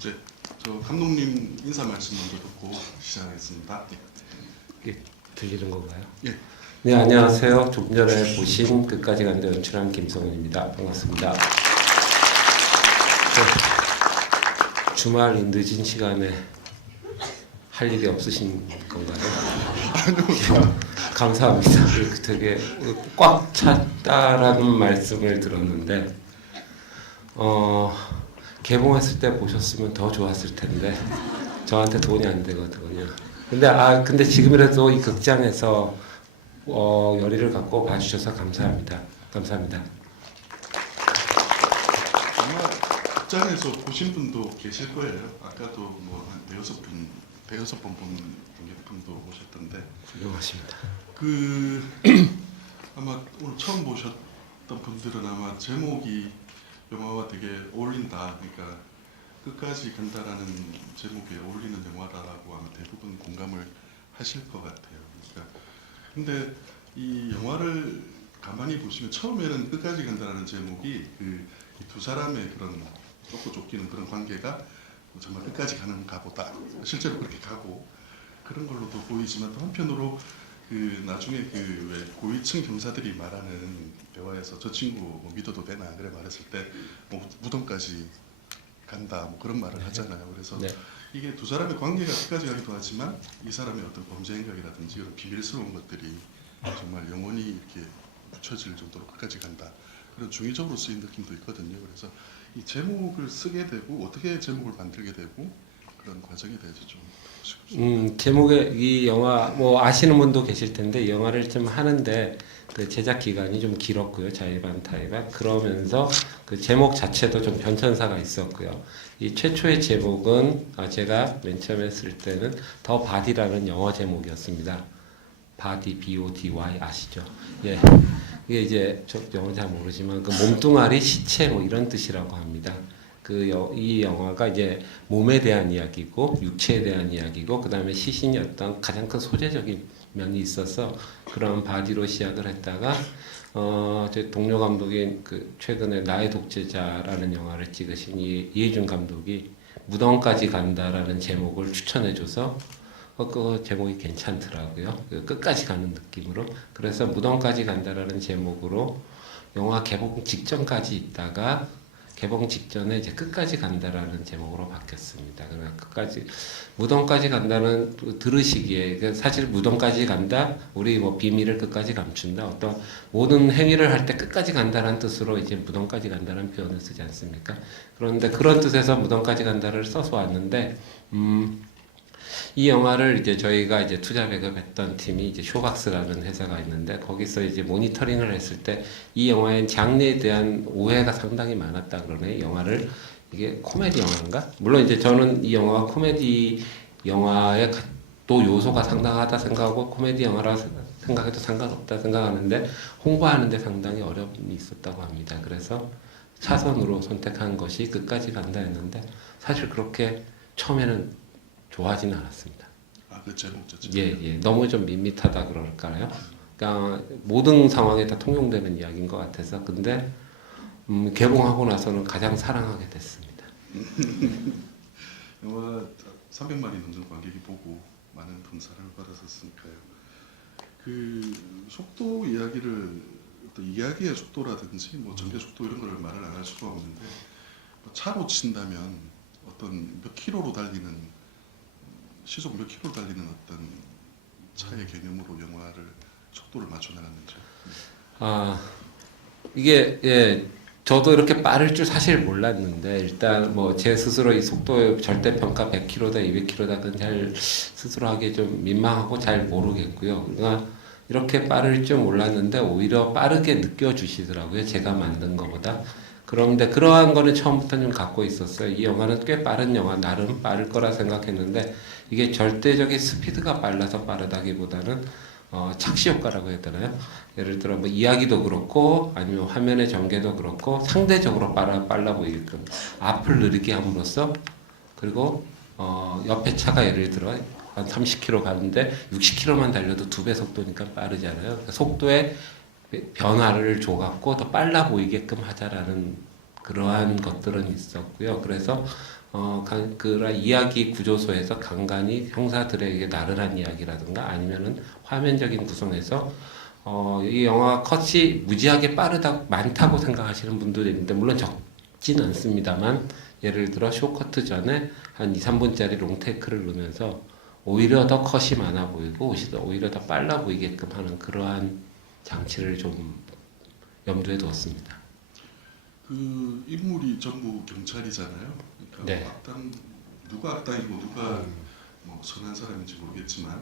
이제 저 감독님 인사 말씀 먼저 듣고 시작하겠습니다. 이게 들리는 건가요? 예. 네, 안녕하세요. 조금 전에 보신 끝까지 간다 연출한 김성훈입니다. 반갑습니다. 주말 이 늦은 시간에 할 일이 없으신 건가요? 감사합니다. 되게 꽉 찼다라는 말씀을 들었는데 개봉했을 때 보셨으면 더 좋았을 텐데 저한테 돈이 안 되거든요. 근데 지금이라도 이 극장에서 열의를 갖고 봐주셔서 감사합니다. 감사합니다. 정말 극장에서 보신 분도 계실 거예요. 아까도 뭐 한 대여섯 번 본 관객분도 오셨던데 훌륭하십니다. 아마 오늘 처음 보셨던 분들은 아마 제목이 영화와 되게 어울린다. 그러니까 끝까지 간다라는 제목에 어울리는 영화다라고 아마 대부분 공감을 하실 것 같아요. 그러니까 근데 이 영화를 가만히 보시면 처음에는 끝까지 간다라는 제목이 이 두 사람의 그런 쫓고 쫓기는 그런 관계가 정말 끝까지 가는가 보다. 실제로 그렇게 가고 그런 걸로도 보이지만 또 한편으로 나중에 왜 고위층 경사들이 말하는 대화에서 저 친구 뭐 믿어도 되나 그래 말했을 때 뭐 무덤까지 간다 뭐 그런 말을 하잖아요. 그래서 네. 이게 두 사람의 관계가 끝까지 가기도 하지만 이 사람의 어떤 범죄 행각이라든지 이런 비밀스러운 것들이 정말 영원히 이렇게 묻혀질 정도로 끝까지 간다. 그런 중의적으로 쓰인 느낌도 있거든요. 그래서 이 제목을 쓰게 되고 어떻게 제목을 만들게 되고 그런 과정에 대해서 좀 듣고 싶습니다. 제목에 이 영화 뭐 아시는 분도 계실 텐데 이 영화를 좀 하는데 그 제작 기간이 좀 길었고요. 자의반 타의반 그러면서 그 제목 자체도 좀 변천사가 있었고요. 이 최초의 제목은 제가 맨 처음에 했을 때는 더 바디라는 영어 제목이었습니다. 바디 BODY 아시죠? 예. 이게 이제 저 영어 잘 모르지만 그 몸뚱아리 시체 뭐 이런 뜻이라고 합니다. 이 영화가 이제 몸에 대한 이야기고 육체에 대한 이야기고 그다음에 시신이 어떤 가장 큰 소재적인 면이 있어서 그런 바디로 시작을 했다가 제 동료 감독인 최근에 나의 독재자라는 영화를 찍으신 이해준 감독이 무덤까지 간다라는 제목을 추천해줘서 그 제목이 괜찮더라고요. 끝까지 가는 느낌으로. 그래서 무덤까지 간다라는 제목으로 영화 개봉 직전까지 있다가 개봉 직전에 이제 끝까지 간다라는 제목으로 바뀌었습니다. 그러니까 무덤까지 간다는 들으시기에 사실 무덤까지 간다, 우리 뭐 비밀을 끝까지 감춘다, 어떤 모든 행위를 할 때 끝까지 간다는 뜻으로 이제 무덤까지 간다는 표현을 쓰지 않습니까? 그런데 그런 뜻에서 무덤까지 간다를 써서 왔는데, 이 영화를 이제 저희가 이제 투자 배급했던 팀이 이제 쇼박스라는 회사가 있는데 거기서 이제 모니터링을 했을 때 이 영화의 장르에 대한 오해가 상당히 많았다 그러네. 영화를 이게 코미디 영화인가? 물론 이제 저는 이 영화가 코미디 영화의 또 요소가 상당하다 생각하고 코미디 영화라 생각해도 상관없다 생각하는데 홍보하는데 상당히 어려움이 있었다고 합니다. 그래서 차선으로 선택한 것이 끝까지 간다 했는데 사실 그렇게 처음에는 좋아하지는 않았습니다. 그 제목 자체. 예. 너무 좀 밋밋하다 그럴까요? 그러니까 모든 상황에 다 통용되는 이야기인 것 같아서 근데 개봉하고 나서는 가장 사랑하게 됐습니다. 영화 300만이 넘는 관객이 보고 많은 분사를 받았었으니까요. 속도 이야기를 어떤 이야기의 속도라든지 뭐 전개 속도 이런 걸 말을 안 할 수가 없는데 차로 친다면 어떤 몇 킬로로 달리는 시속 몇 킬로 달리는 어떤 차의 개념으로 영화를 속도를 맞춰 나갔는지. 이게 저도 이렇게 빠를 줄 사실 몰랐는데 일단 뭐 제 스스로 이 속도의 절대 평가 100km다 200km다 그건 잘 스스로 하기 좀 민망하고 잘 모르겠고요. 그러니까 이렇게 빠를 줄 몰랐는데 오히려 빠르게 느껴주시더라고요. 제가 만든 것보다. 그런데 그러한 거는 처음부터 좀 갖고 있었어요. 이 영화는 꽤 빠른 영화, 나름 빠를 거라 생각했는데 이게 절대적인 스피드가 빨라서 빠르다기보다는 착시 효과라고 해야 되나요? 예를 들어 뭐 이야기도 그렇고 아니면 화면의 전개도 그렇고 상대적으로 빨라 보이게끔 앞을 느리게 함으로써 그리고 옆에 차가 예를 들어 한 30km 가는데 60km만 달려도 2배 속도니까 빠르잖아요. 그러니까 속도에 변화를 줘갖고 더 빨라 보이게끔 하자라는 그러한 것들은 있었고요. 그래서 그런 이야기 구조소에서 간간히 형사들에게 나른한 이야기라든가 아니면은 화면적인 구성에서 이 영화 컷이 무지하게 많다고 생각하시는 분들이 있는데 물론 적진 않습니다만 예를 들어 쇼커트 전에 한 2, 3분짜리 롱테이크를 넣으면서 오히려 더 컷이 많아 보이고 오히려 더 빨라 보이게끔 하는 그러한 장치를 좀 염두에 두었습니다. 그 인물이 전부 경찰이잖아요. 그러니까 네. 누가 악당이고 누가 뭐 선한 사람인지 모르겠지만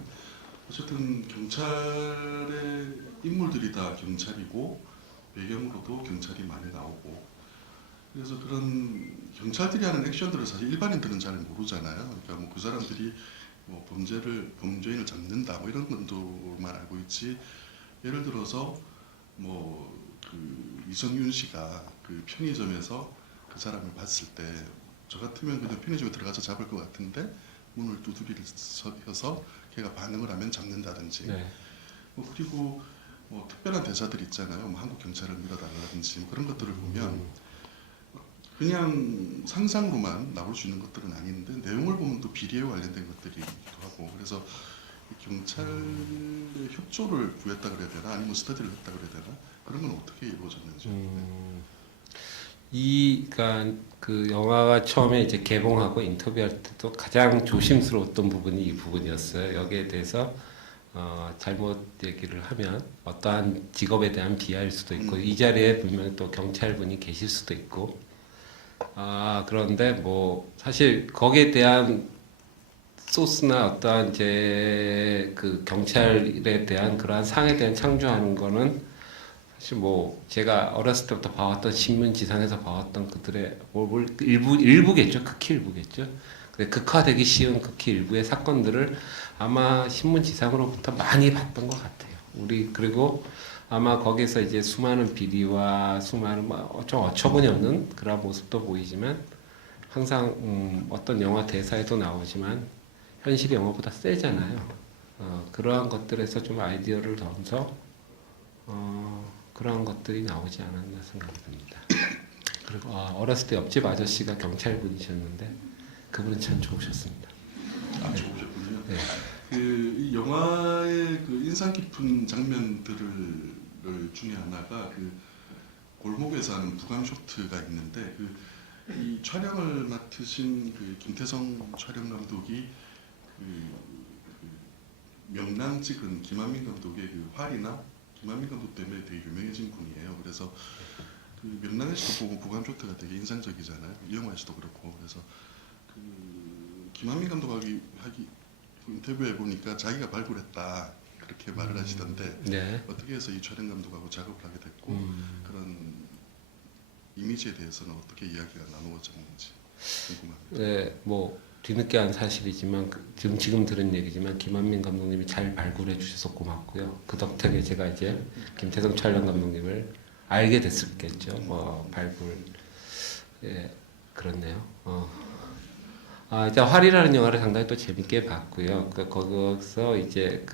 어쨌든 경찰의 인물들이 다 경찰이고 배경으로도 경찰이 많이 나오고 그래서 그런 경찰들이 하는 액션들을 사실 일반인들은 잘 모르잖아요. 그러니까 뭐 그 사람들이 뭐 범죄인을 잡는다 뭐 이런 정도만 알고 있지. 예를 들어서 뭐 그 이성윤 씨가 그 편의점에서 그 사람을 봤을 때 저 같으면 그냥 편의점에 들어가서 잡을 것 같은데 문을 두드리를 서서 걔가 반응을 하면 잡는다든지. 네. 뭐 그리고 뭐 특별한 대사들 있잖아요. 뭐 한국 경찰을 밀어달라든지 뭐 그런 것들을 보면 그냥 상상으로만 나올 수 있는 것들은 아닌데 내용을 보면 또 비리에 관련된 것들이기도 하고 그래서 경찰의 협조를 구했다 그래야 되나 아니면 스터디를 했다 그래야 되나 그런 건 어떻게 이루어졌는지. 그러니까 그 영화가 처음에 이제 개봉하고 인터뷰할 때도 가장 조심스러웠던 부분이 이 부분이었어요. 여기에 대해서 잘못 얘기를 하면 어떠한 직업에 대한 비하일 수도 있고 이 자리에 분명히 또 경찰분이 계실 수도 있고 그런데 뭐 사실 거기에 대한 소스나 어떠한 제 그 경찰에 대한 그러한 상에 대한 창조하는 거는 사실 뭐 제가 어렸을 때부터 봐왔던 신문 지상에서 봐왔던 그들의 일부겠죠. 극히 일부겠죠. 근데 극화되기 쉬운 극히 일부의 사건들을 아마 신문 지상으로부터 많이 봤던 것 같아요. 우리 그리고 아마 거기서 이제 수많은 비리와 수많은 좀 어처구니 없는 그런 모습도 보이지만 항상 어떤 영화 대사에도 나오지만 현실이 영화보다 세잖아요. 그러한 것들에서 좀 아이디어를 넣어서 그러한 것들이 나오지 않았나 생각이 듭니다. 그리고 어렸을 때 옆집 아저씨가 경찰분이셨는데 그분은 참 좋으셨습니다. 좋으셨군요. 네. 이 영화의 그 인상 깊은 장면들을 중에 하나가 그 골목에서 하는 부감 쇼트가 있는데 이 촬영을 맡으신 그 김태성 촬영 감독이 명랑 찍은 김한민 감독의 그 활이나 김한민 감독 때문에 되게 유명해진 분이에요. 그래서 그 명랑에서도 보고 부감 쇼트가 되게 인상적이잖아요. 이 영화에서도 그렇고 그래서 그 김한민 감독하기 인터뷰해 보니까 자기가 발굴했다 그렇게 말을 하시던데 네. 어떻게 해서 이 촬영 감독하고 작업을 하게 됐고 그런 이미지에 대해서는 어떻게 이야기가 나누어졌는지 궁금합니다. 네, 뭐 뒤늦게 한 사실이지만 지금 들은 얘기지만 김한민 감독님이 잘 발굴해 주셔서 고맙고요. 그 덕택에 제가 이제 김태성 촬영 감독님을 알게 됐었겠죠. 발굴 그렇네요. 이제 활이라는 영화를 상당히 또 재밌게 봤고요. 거기서 이제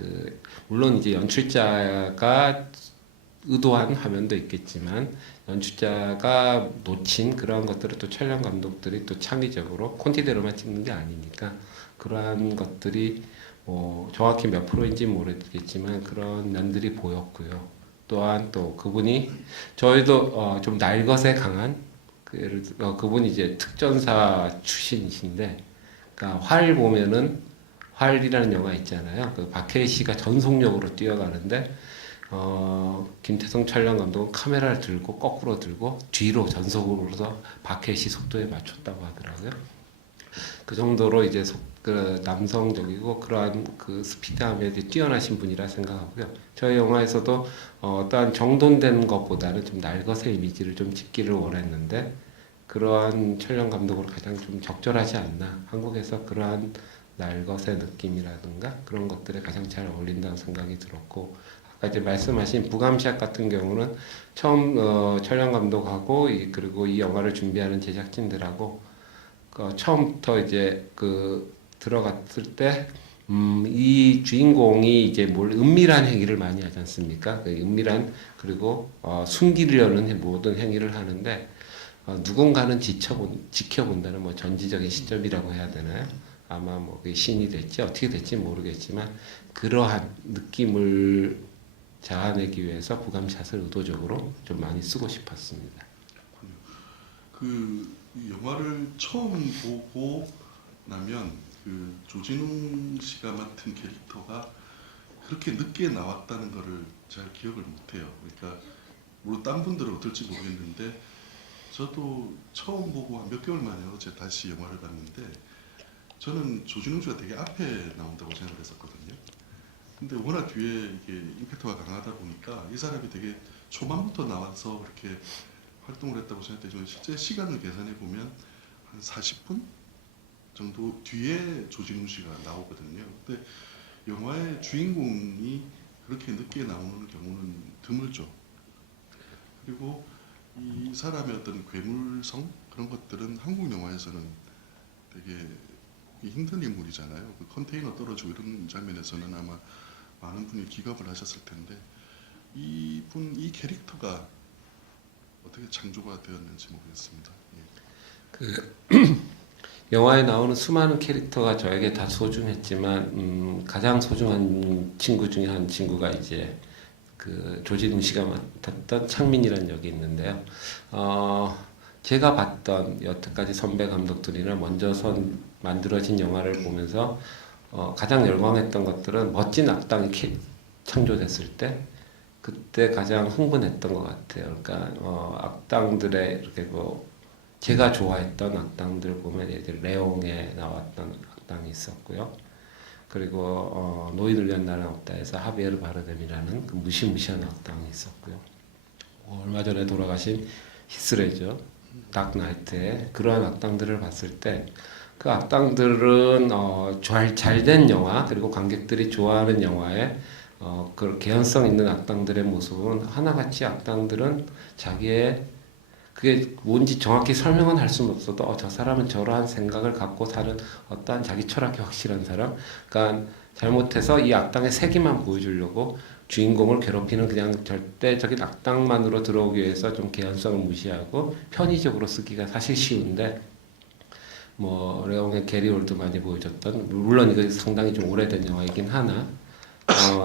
물론 이제 연출자가 의도한 화면도 있겠지만 연출자가 놓친 그러한 것들을 또 촬영 감독들이 또 창의적으로 콘티대로만 찍는 게 아니니까 그러한 것들이 뭐 정확히 몇 프로인지 모르겠지만 그런 면들이 보였고요. 또한 또 그분이 저희도 좀 날것에 강한 예를 들어 그분이 이제 특전사 출신이신데 그러니까 활 보면은 활이라는 영화 있잖아요. 그 박해일 씨가 전속력으로 뛰어가는데 김태성 촬영 감독은 카메라를 들고 거꾸로 들고 뒤로 전속으로서 박해일 씨 속도에 맞췄다고 하더라고요. 그 정도로 이제 남성적이고 그러한 그 스피드함에 뛰어나신 분이라 생각하고요. 저희 영화에서도 어떠한 정돈된 것보다는 좀 날것의 이미지를 좀 찍기를 원했는데 그러한 촬영 감독으로 가장 좀 적절하지 않나. 한국에서 그러한 날것의 느낌이라든가 그런 것들에 가장 잘 어울린다는 생각이 들었고 아까 이제 말씀하신 부감샷 같은 경우는 처음 촬영 감독하고 그리고 이 영화를 준비하는 제작진들하고 처음부터 이제 들어갔을 때 이 주인공이 이제 은밀한 행위를 많이 하지 않습니까? 은밀한 그리고 숨기려는 모든 행위를 하는데 누군가는 지켜본다는 뭐 전지적인 시점이라고 해야 되나요? 아마 뭐 그게 신이 될지 어떻게 될지 모르겠지만 그러한 느낌을 자아내기 위해서 부감샷을 의도적으로 좀 많이 쓰고 싶었습니다. 이 영화를 처음 보고 나면 그 조진웅 씨가 맡은 캐릭터가 그렇게 늦게 나왔다는 거를 잘 기억을 못해요. 그러니까 물론 딴 분들은 어떨지 모르겠는데 저도 처음 보고 한 몇 개월 만에 어제 다시 영화를 봤는데 저는 조진웅 씨가 되게 앞에 나온다고 생각을 했었거든요. 근데 워낙 뒤에 이게 임팩트가 강하다 보니까 이 사람이 되게 초반부터 나와서 그렇게 활동을 했다고 생각했는데 저는 실제 시간을 계산해 보면 한 40분 정도 뒤에 조진웅 씨가 나오거든요. 근데 영화의 주인공이 그렇게 늦게 나오는 경우는 드물죠. 그리고 이 사람의 어떤 괴물성 그런 것들은 한국 영화에서는 되게 보기 힘든 인물이잖아요. 그 컨테이너 떨어지고 이런 장면에서는 아마 많은 분이 기겁을 하셨을 텐데 이 캐릭터가 어떻게 창조가 되었는지 모르겠습니다. 그 영화에 나오는 수많은 캐릭터가 저에게 다 소중했지만 가장 소중한 친구 중에 한 친구가 이제 그 조진웅 씨가 맡았던 창민이라는 역이 있는데요. 제가 봤던 여태까지 선배 감독들이나 먼저 만들어진 영화를 보면서 가장 열광했던 것들은 멋진 악당이 창조됐을 때 그때 가장 흥분했던 것 같아요. 그러니까 악당들의 이렇게 뭐 제가 좋아했던 악당들 보면 예를 들어 레옹에 나왔던 악당이 있었고요. 그리고 노인을 위한 나라는 없다에서 하비에르 바르뎀이라는 그 무시무시한 악당이 있었고요. 얼마 전에 돌아가신 히스레저 다크나이트의 그러한 악당들을 봤을 때 그 악당들은 잘된 영화 그리고 관객들이 좋아하는 영화에 그 개연성 있는 악당들의 모습은 하나같이 악당들은 자기의 그게 뭔지 정확히 설명은 할 수는 없어도 저 사람은 저러한 생각을 갖고 사는 어떠한 자기 철학이 확실한 사람. 그러니까 잘못해서 이 악당의 세기만 보여주려고 주인공을 괴롭히는 그냥 절대적인 악당만으로 들어오기 위해서 좀 개연성을 무시하고 편의적으로 쓰기가 사실 쉬운데 뭐 레옹의 게리 올드만이 보여줬던 물론 이거 상당히 좀 오래된 영화이긴 하나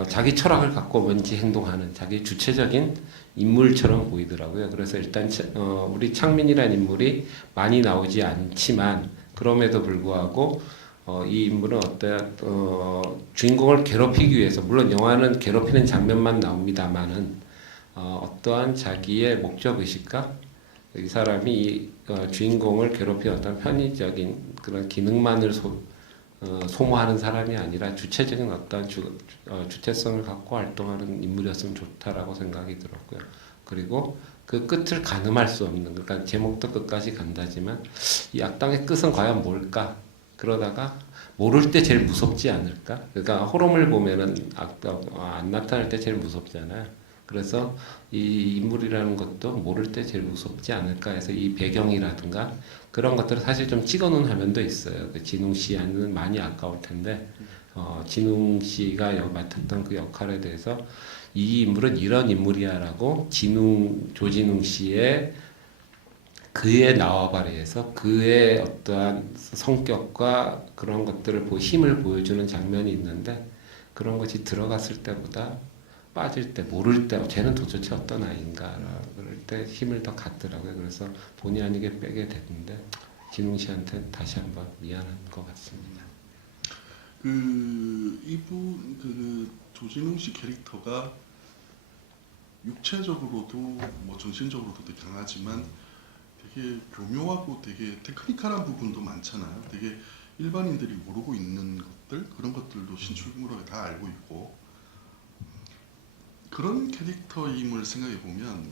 자기 철학을 갖고 뭔지 행동하는 자기 주체적인 인물처럼 보이더라고요. 그래서 일단 우리 창민이라는 인물이 많이 나오지 않지만 그럼에도 불구하고 이 인물은 주인공을 괴롭히기 위해서 물론 영화는 괴롭히는 장면만 나옵니다만은 어떠한 자기의 목적 의식과 이 사람이 주인공을 괴롭히는 어떤 편의적인 그런 기능만을 소모하는 사람이 아니라 주체적인 어떤 주체성을 갖고 활동하는 인물이었으면 좋다라고 생각이 들었고요. 그리고 그 끝을 가늠할 수 없는 그러니까 제목도 끝까지 간다지만 이 악당의 끝은 과연 뭘까? 그러다가 모를 때 제일 무섭지 않을까? 그러니까 호러물 보면은 악당 안 나타날 때 제일 무섭잖아요. 그래서 이 인물이라는 것도 모를 때 제일 무섭지 않을까 해서 이 배경이라든가 그런 것들을 사실 좀 찍어놓은 화면도 있어요. 그 진웅 씨는 많이 아까울 텐데 진웅 씨가 맡았던 그 역할에 대해서 이 인물은 이런 인물이야라고 조진웅 씨의 그의 나와 발휘해서 그의 어떠한 성격과 그런 것들을 힘을 보여주는 장면이 있는데 그런 것이 들어갔을 때보다 빠질 때 모를 때 쟤는 도대체 어떤 아이인가 그럴 때 힘을 더 갖더라고요. 그래서 본의 아니게 빼게 됐는데 진웅 씨한테 다시 한번 미안한 것 같습니다. 조진웅 씨 캐릭터가 육체적으로도 뭐 정신적으로도 되게 강하지만 되게 교묘하고 되게 테크니컬한 부분도 많잖아요. 되게 일반인들이 모르고 있는 것들 그런 것들도 신출물하게 다 알고 있고 그런 캐릭터임을 생각해 보면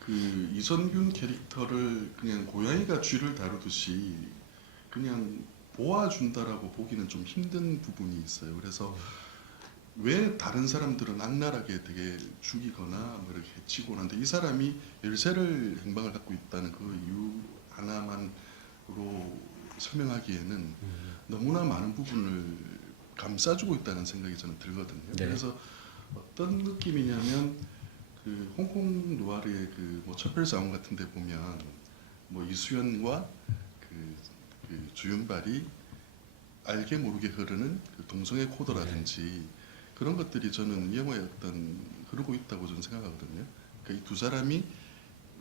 그 이선균 캐릭터를 그냥 고양이가 쥐를 다루듯이 그냥 보아준다라고 보기는 좀 힘든 부분이 있어요. 그래서 왜 다른 사람들은 악랄하게 되게 죽이거나 뭐 이렇게 해치고 하는데 이 사람이 열쇠를 행방을 갖고 있다는 그 이유 하나만으로 설명하기에는 너무나 많은 부분을 감싸주고 있다는 생각이 저는 들거든요. 네. 그래서 어떤 느낌이냐면 그 홍콩 누아르의 그뭐 첩별사원 같은데 보면 뭐 이수연과 그 주윤발이 알게 모르게 흐르는 그 동성애 코드라든지 그런 것들이 저는 이 영화에 어떤 흐르고 있다고 저는 생각하거든요. 그러니까 이 두 사람이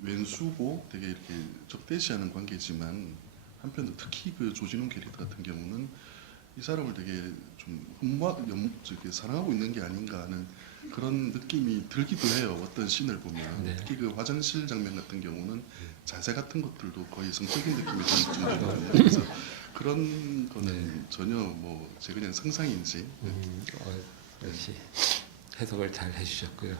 웬수고 되게 이렇게 적대시하는 관계지만 한편 특히 그 조진웅 캐릭터 같은 경우는 이 사람을 되게 좀 사랑하고 있는 게 아닌가 하는 그런 느낌이 들기도 해요. 어떤 씬을 보면 네. 특히 그 화장실 장면 같은 경우는 자세 같은 것들도 거의 성적인 느낌이 들 정도거든요. 그래서 그런 거는 전혀 뭐 제 그냥 상상인지 역시 해석을 잘 해주셨고요.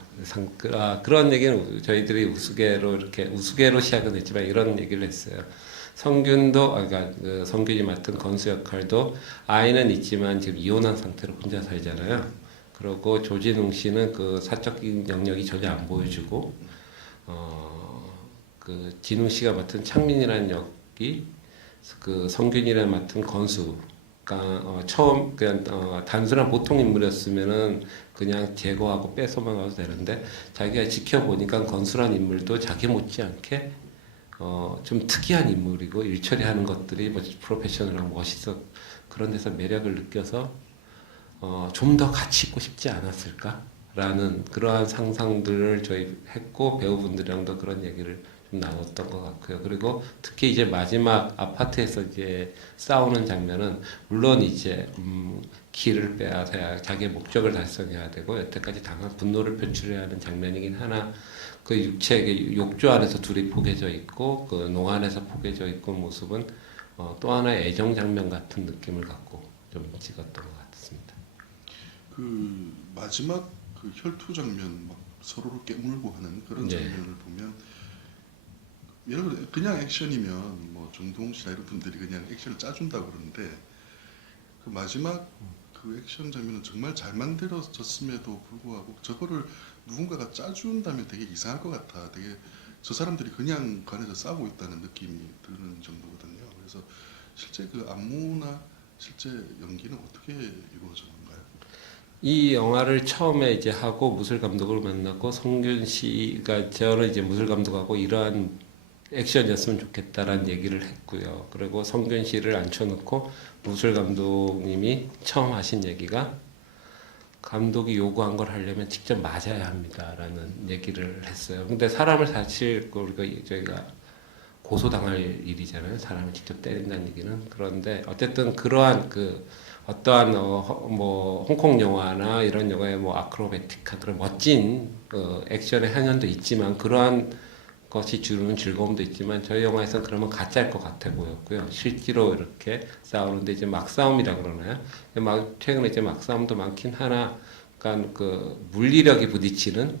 그런 얘기는 저희들이 우스개로 시작은 했지만 이런 얘기를 했어요. 그러니까 그 성균이 맡은 건수 역할도 아이는 있지만 지금 이혼한 상태로 혼자 살잖아요. 그리고 조진웅 씨는 그 사적인 영역이 전혀 안 보여주고, 그 진웅 씨가 맡은 창민이라는 역이 그 성균이를 맡은 건수가 처음 그냥 단순한 보통 인물이었으면은 그냥 제거하고 뺏어만 가도 되는데 자기가 지켜보니까 건수란 인물도 자기 못지않게 좀 특이한 인물이고 일처리 하는 것들이 뭐 프로페셔널하고 멋있어 그런 데서 매력을 느껴서 좀 더 같이 있고 싶지 않았을까라는 그러한 상상들을 저희 했고 배우분들이랑도 그런 얘기를 좀 나눴던 것 같고요. 그리고 특히 이제 마지막 아파트에서 이제 싸우는 장면은 물론 이제 기를 빼앗아야 자기의 목적을 달성해야 되고 여태까지 당한 분노를 표출해야 하는 장면이긴 하나 그 육체의 욕조 안에서 둘이 포개져 있고 그 농안에서 포개져 있고 모습은 또 하나의 애정 장면 같은 느낌을 갖고 좀 찍었던 것 같습니다. 그 마지막 그 혈투 장면 막 서로를 깨물고 하는 그런 네. 장면을 보면 예를 들어 그냥 액션이면 뭐 정동훈 씨나 이런 분들이 그냥 액션을 짜준다고 그러는데 그 마지막 그 액션 장면은 정말 잘 만들어졌음에도 불구하고 저거를 누군가가 짜준다면 되게 이상할 것 같아. 되게 저 사람들이 그냥 관에서 싸우고 있다는 느낌이 드는 정도거든요. 그래서 실제 그 안무나 실제 연기는 어떻게 이루어져 건가요? 이 영화를 처음에 이제 하고 무술 감독을 만났고 성균 씨가 저는 이제 무술 감독하고 이러한 액션이었으면 좋겠다라는 얘기를 했고요. 그리고 성균 씨를 앉혀놓고 무술 감독님이 처음 하신 얘기가 감독이 요구한 걸 하려면 직접 맞아야 합니다라는 얘기를 했어요. 근데 사람을 사실 우리가 저희가 고소당할 일이잖아요. 사람을 직접 때린다는 얘기는. 그런데 어쨌든 그러한 그 어떠한 뭐 홍콩 영화나 이런 영화의 뭐 아크로바틱한 그런 멋진 액션의 향연도 있지만 그러한 것이 주는 즐거움도 있지만 저희 영화에서는 그러면 가짜일 것 같아 보였고요. 실제로 이렇게 싸우는데 이제 막싸움이라 그러나요? 최근에 이제 막싸움도 많긴 하나, 그러니까 그 물리력이 부딪히는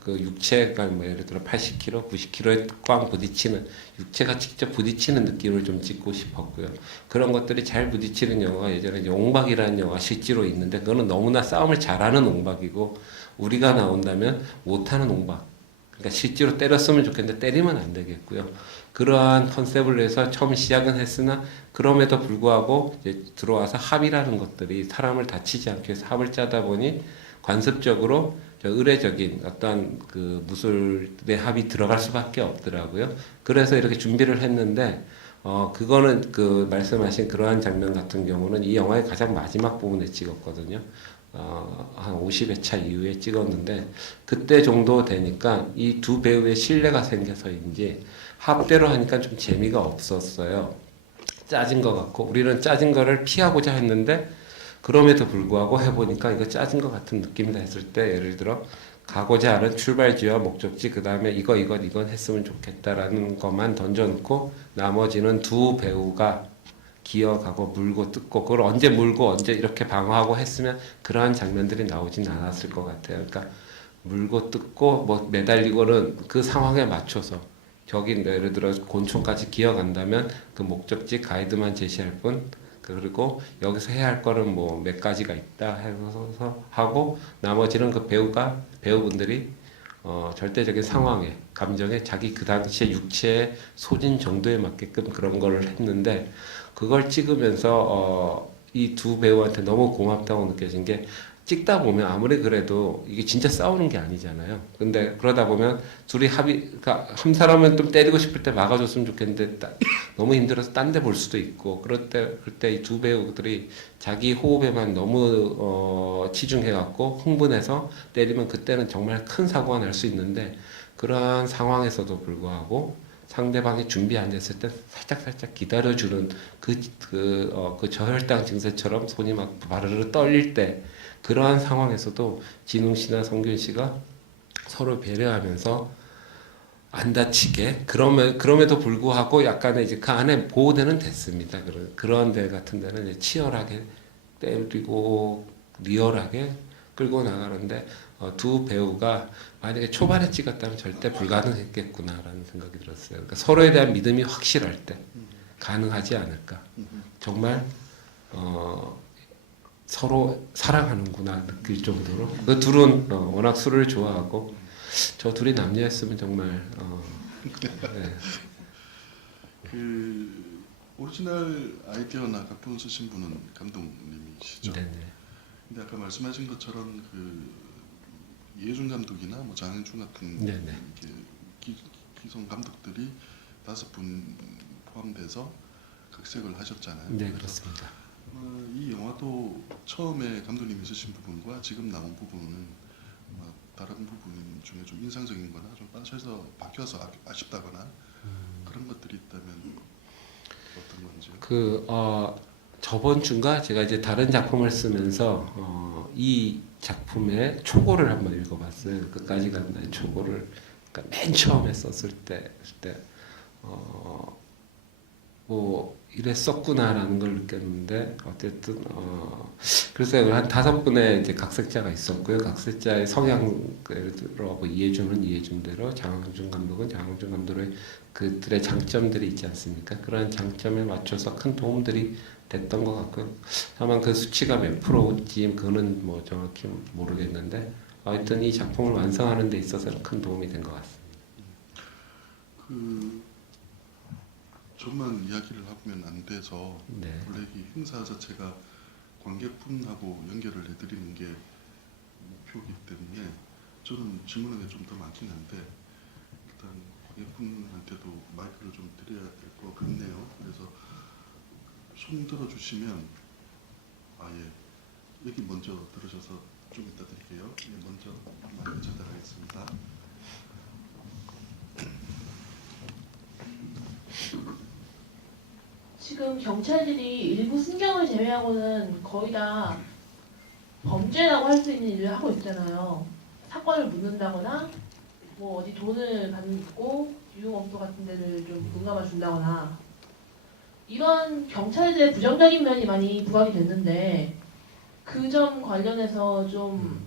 그 육체가 뭐 예를 들어 80kg, 90kg에 꽝 부딪히는 육체가 직접 부딪히는 느낌을 좀 찍고 싶었고요. 그런 것들이 잘 부딪히는 영화가 예전에 옹박이라는 영화 실제로 있는데 그거는 너무나 싸움을 잘하는 옹박이고 우리가 나온다면 못하는 옹박. 그러니까 실제로 때렸으면 좋겠는데 때리면 안 되겠고요. 그러한 컨셉을 내서 처음 시작은 했으나 그럼에도 불구하고 이제 들어와서 합의라는 것들이 사람을 다치지 않기 위해서 합을 짜다 보니 관습적으로 의례적인 어떤 그 무술의 합이 들어갈 수밖에 없더라고요. 그래서 이렇게 준비를 했는데 그거는 그 말씀하신 그러한 장면 같은 경우는 이 영화의 가장 마지막 부분에 찍었거든요. 한 50회차 이후에 찍었는데 그때 정도 되니까 이 두 배우의 신뢰가 생겨서인지 합대로 하니까 좀 재미가 없었어요. 짜진 것 같고 우리는 짜진 거를 피하고자 했는데 그럼에도 불구하고 해보니까 이거 짜진 것 같은 느낌이다 했을 때 예를 들어 가고자 하는 출발지와 목적지 그 다음에 이건 했으면 좋겠다라는 것만 던져놓고 나머지는 두 배우가 기어가고 물고 뜯고 그걸 언제 물고 언제 이렇게 방어하고 했으면 그러한 장면들이 나오진 않았을 것 같아요. 그러니까 물고 뜯고 뭐 매달리고는 그 상황에 맞춰서 저기 예를 들어 곤충까지 기어간다면 그 목적지 가이드만 제시할 뿐 그리고 여기서 해야 할 거는 뭐 몇 가지가 있다 해서 하고 나머지는 그 배우분들이 절대적인 상황에 감정에 자기 그 당시에 육체의 소진 정도에 맞게끔 그런 거를 했는데 그걸 찍으면서 이 두 배우한테 너무 고맙다고 느껴진 게 찍다 보면 아무리 그래도 이게 진짜 싸우는 게 아니잖아요. 근데 그러다 보면 둘이 그러니까 한 사람은 좀 때리고 싶을 때 막아줬으면 좋겠는데 너무 힘들어서 딴 데 볼 수도 있고 그때 이 두 배우들이 자기 호흡에만 너무 치중해갖고 흥분해서 때리면 그때는 정말 큰 사고가 날 수 있는데 그러한 상황에서도 불구하고 상대방이 준비 안 됐을 때 살짝 기다려주는 그 저혈당 증세처럼 손이 막 바르르 떨릴 때 그러한 상황에서도 진웅 씨나 성균 씨가 서로 배려하면서 안 다치게 그럼에도 불구하고 약간의 이제 그 안에 보호대는 됐습니다. 그런 데 같은 데는 이제 치열하게 때리고 리얼하게 끌고 나가는데 두 배우가 만약에 초반에 찍었다면 절대 불가능했겠구나라는 생각이 들었어요. 그러니까 서로에 대한 믿음이 확실할 때 가능하지 않을까. 정말 서로 사랑하는구나 느낄 정도로. 그 둘은 워낙 술을 좋아하고 저 둘이 남녀였으면 정말 네. 그 오리지널 아이디어나 각본 쓰신 분은 감독님이시죠. 네네. 근데 아까 말씀하신 것처럼 그 이해준 감독이나 뭐 장현준 같은 네네. 기성 감독들이 5분 포함돼서 각색을 하셨잖아요. 네 그렇습니다. 이 영화도 처음에 감독님이 쓰신 부분과 지금 나온 부분은 다른 부분 중에 좀 인상적인 거나 좀 빠져서 바뀌어서 아쉽다거나 그런 것들이 있다면 어떤 건지요? 저번 주인가 제가 이제 다른 작품을 쓰면서 이 작품의 초고를 한번 읽어봤어요. 끝까지 간다는 초고를. 그러니까 맨 처음에 썼을 때 뭐 이랬었구나라는 걸 느꼈는데 어쨌든 그래서 한 5분의 이제 각색자가 있었고요. 각색자의 성향 예를 들어 뭐 이해준은 이해준대로 장항준 감독은 장항준 감독의 그들의 장점들이 있지 않습니까? 그런 장점에 맞춰서 큰 도움들이 됐던 것 같고요. 다만 그 수치가 몇 프로인지 그거는 뭐 정확히 모르겠는데 하여튼 이 작품을 완성하는 데 있어서는 큰 도움이 된 것 같습니다. 저만 이야기를 하면 안 돼서 네. 원래 이 행사 자체가 관객분하고 연결을 해드리는 게 목표이기 때문에 저는 질문하는 게 좀 더 많긴 한데 일단 관객분한테도 마이크를 좀 드려야 될 것 같네요. 그래서 손 들어주시면 여기 먼저 들으셔서 좀 이따 드릴게요. 먼저 마이크 전달하겠습니다. 지금 경찰들이 일부 순경을 제외하고는 거의 다 범죄라고 할 수 있는 일을 하고 있잖아요. 사건을 묻는다거나 뭐 어디 돈을 받고 유흥업소 같은 데를 좀 돈 감아 준다거나 이런 경찰들의 부정적인 면이 많이 부각이 됐는데 그 점 관련해서 좀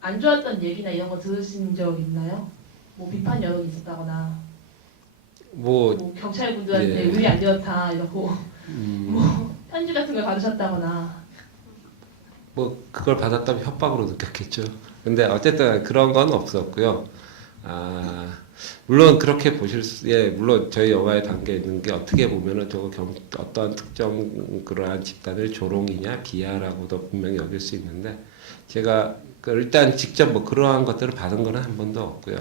안 좋았던 얘기나 이런 거 들으신 적 있나요? 뭐 비판 여론이 있었다거나 뭐 경찰분들한테 예. 의리 안 되었다 이러고 뭐 편지 같은 걸 받으셨다거나 뭐 그걸 받았다면 협박으로 느꼈겠죠. 근데 어쨌든 그런 건 없었고요. 물론 그렇게 물론 저희 영화에 담겨 있는 게 어떻게 보면은 어떠한 특정 그러한 집단을 조롱이냐 비하라고도 분명히 여길 수 있는데 제가 일단 직접 뭐 그러한 것들을 받은 거는 한 번도 없고요.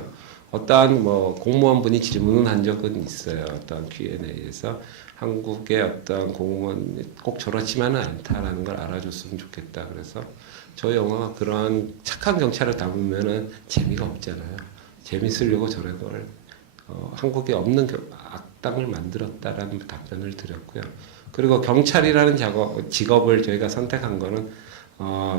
어떠한 뭐 공무원분이 질문을 한 적은 있어요. 어떠한 Q&A에서 한국의 어떤 공무원 꼭 저렇지만은 않다라는 걸 알아줬으면 좋겠다. 그래서 저희 영화가 그러한 착한 경찰을 담으면은 재미가 없잖아요. 재밌으려고 저런 걸 한국에 없는 악당을 만들었다라는 답변을 드렸고요. 그리고 경찰이라는 직업을 저희가 선택한 거는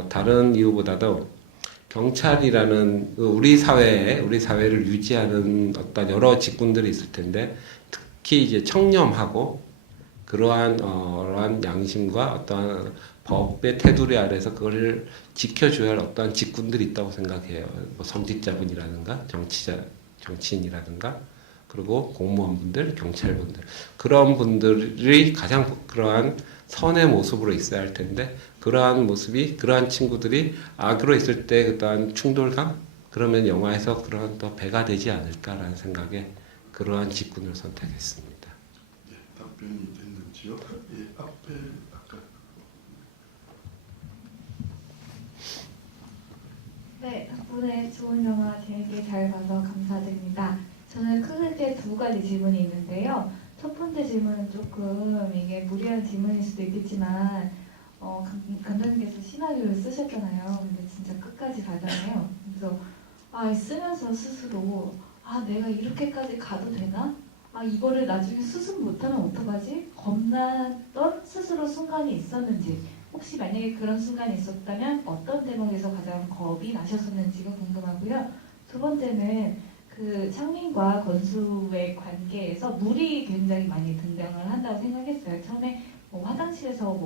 다른 이유보다도 경찰이라는 우리 사회를 유지하는 어떤 여러 직군들이 있을 텐데 특히 이제 청렴하고 그러한 양심과 어떠한 법의 테두리 아래서 그걸 지켜줘야 할 어떠한 직군들이 있다고 생각해요. 뭐 성직자분이라든가 정치인이라든가 그리고 공무원분들, 경찰분들 그런 분들이 가장 그러한 선의 모습으로 있어야 할 텐데 그러한 친구들이 악으로 있을 때 그러한 충돌감 그러면 영화에서 그런 또 배가 되지 않을까라는 생각에 그러한 직군을 선택했습니다. 예, 답변이 됐는지요? 예, 앞에 아까 좋은 영화 재밌게 잘 봐서 감사드립니다. 저는 크게 두 가지 질문이 있는데요. 첫 번째 질문은 조금 이게 무리한 질문일 수도 있겠지만 감독님께서 시나리오를 쓰셨잖아요. 근데 진짜 끝까지 가잖아요. 그래서 쓰면서 스스로 내가 이렇게까지 가도 되나? 이거를 나중에 수습 못하면 어떡하지? 겁났던 스스로 순간이 있었는지, 혹시 만약에 그런 순간이 있었다면 어떤 대목에서 가장 겁이 나셨었는지가 궁금하고요. 두 번째는 그 창민과 건수의 관계에서 물이 굉장히 많이 등장을 한다고 생각했어요. 처음에 화장실에서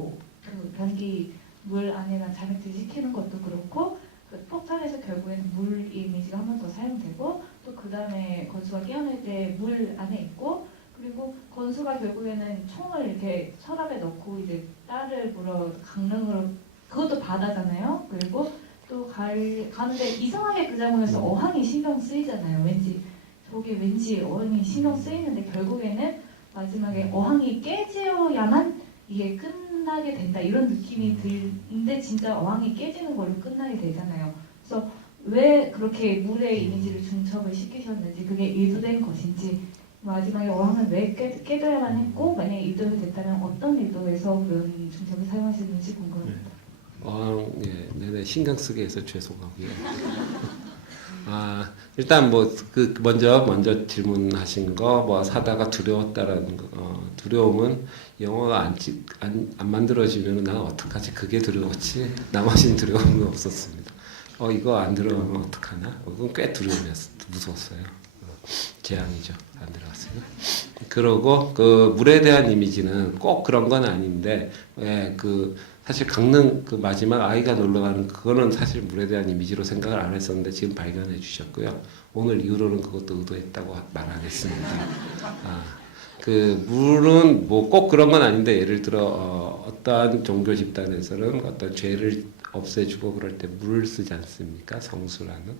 그 변기 물 안에나 자맥질 시키는 것도 그렇고, 그 폭탄에서 결국에는 물 이미지가 한 번 더 사용되고, 또 그 다음에 건수가 깨어날 때 물 안에 있고, 그리고 건수가 결국에는 총을 이렇게 서랍에 넣고 이제 딸을 물어 강릉으로, 그것도 바다잖아요. 그리고 또 가는데 이상하게 그 장면에서 어항이 신경 쓰이잖아요. 왠지 어항이 신경 쓰이는데 결국에는 마지막에 어항이 깨져야만 이게 끝나게 된다, 이런 느낌이 드는데 진짜 어항이 깨지는 걸로 끝나게 되잖아요. 그래서 왜 그렇게 물의 이미지를 중첩을 시키셨는지, 그게 의도된 것인지, 마지막에 어항을 왜 깨져야만 했고, 만약에 의도가 됐다면 어떤 의도에서 그런 중첩을 사용하셨는지 궁금합니다. 예, 네네, 신경 쓰게 해서 죄송하고요. 일단 먼저 질문하신 거 사다가 두려웠다라는 거, 두려움은 영화가 안 만들어지면 난 어떡하지? 그게 두려웠지 나머지는 두려움은 없었습니다. 이거 안 들어가면 어떡하나? 그건 꽤 무서웠어요. 재앙이죠. 안 들어갔어요. 그러고 그 물에 대한 이미지는 꼭 그런 건 아닌데, 사실 강릉 그 마지막 아이가 놀러 가는 그거는 사실 물에 대한 이미지로 생각을 안 했었는데 지금 발견해 주셨고요. 오늘 이후로는 그것도 의도했다고 말하겠습니다. 그 물은 꼭 그런 건 아닌데, 예를 들어 어떠한 종교 집단에서는 어떤 죄를 없애주고 그럴 때 물을 쓰지 않습니까? 성수라는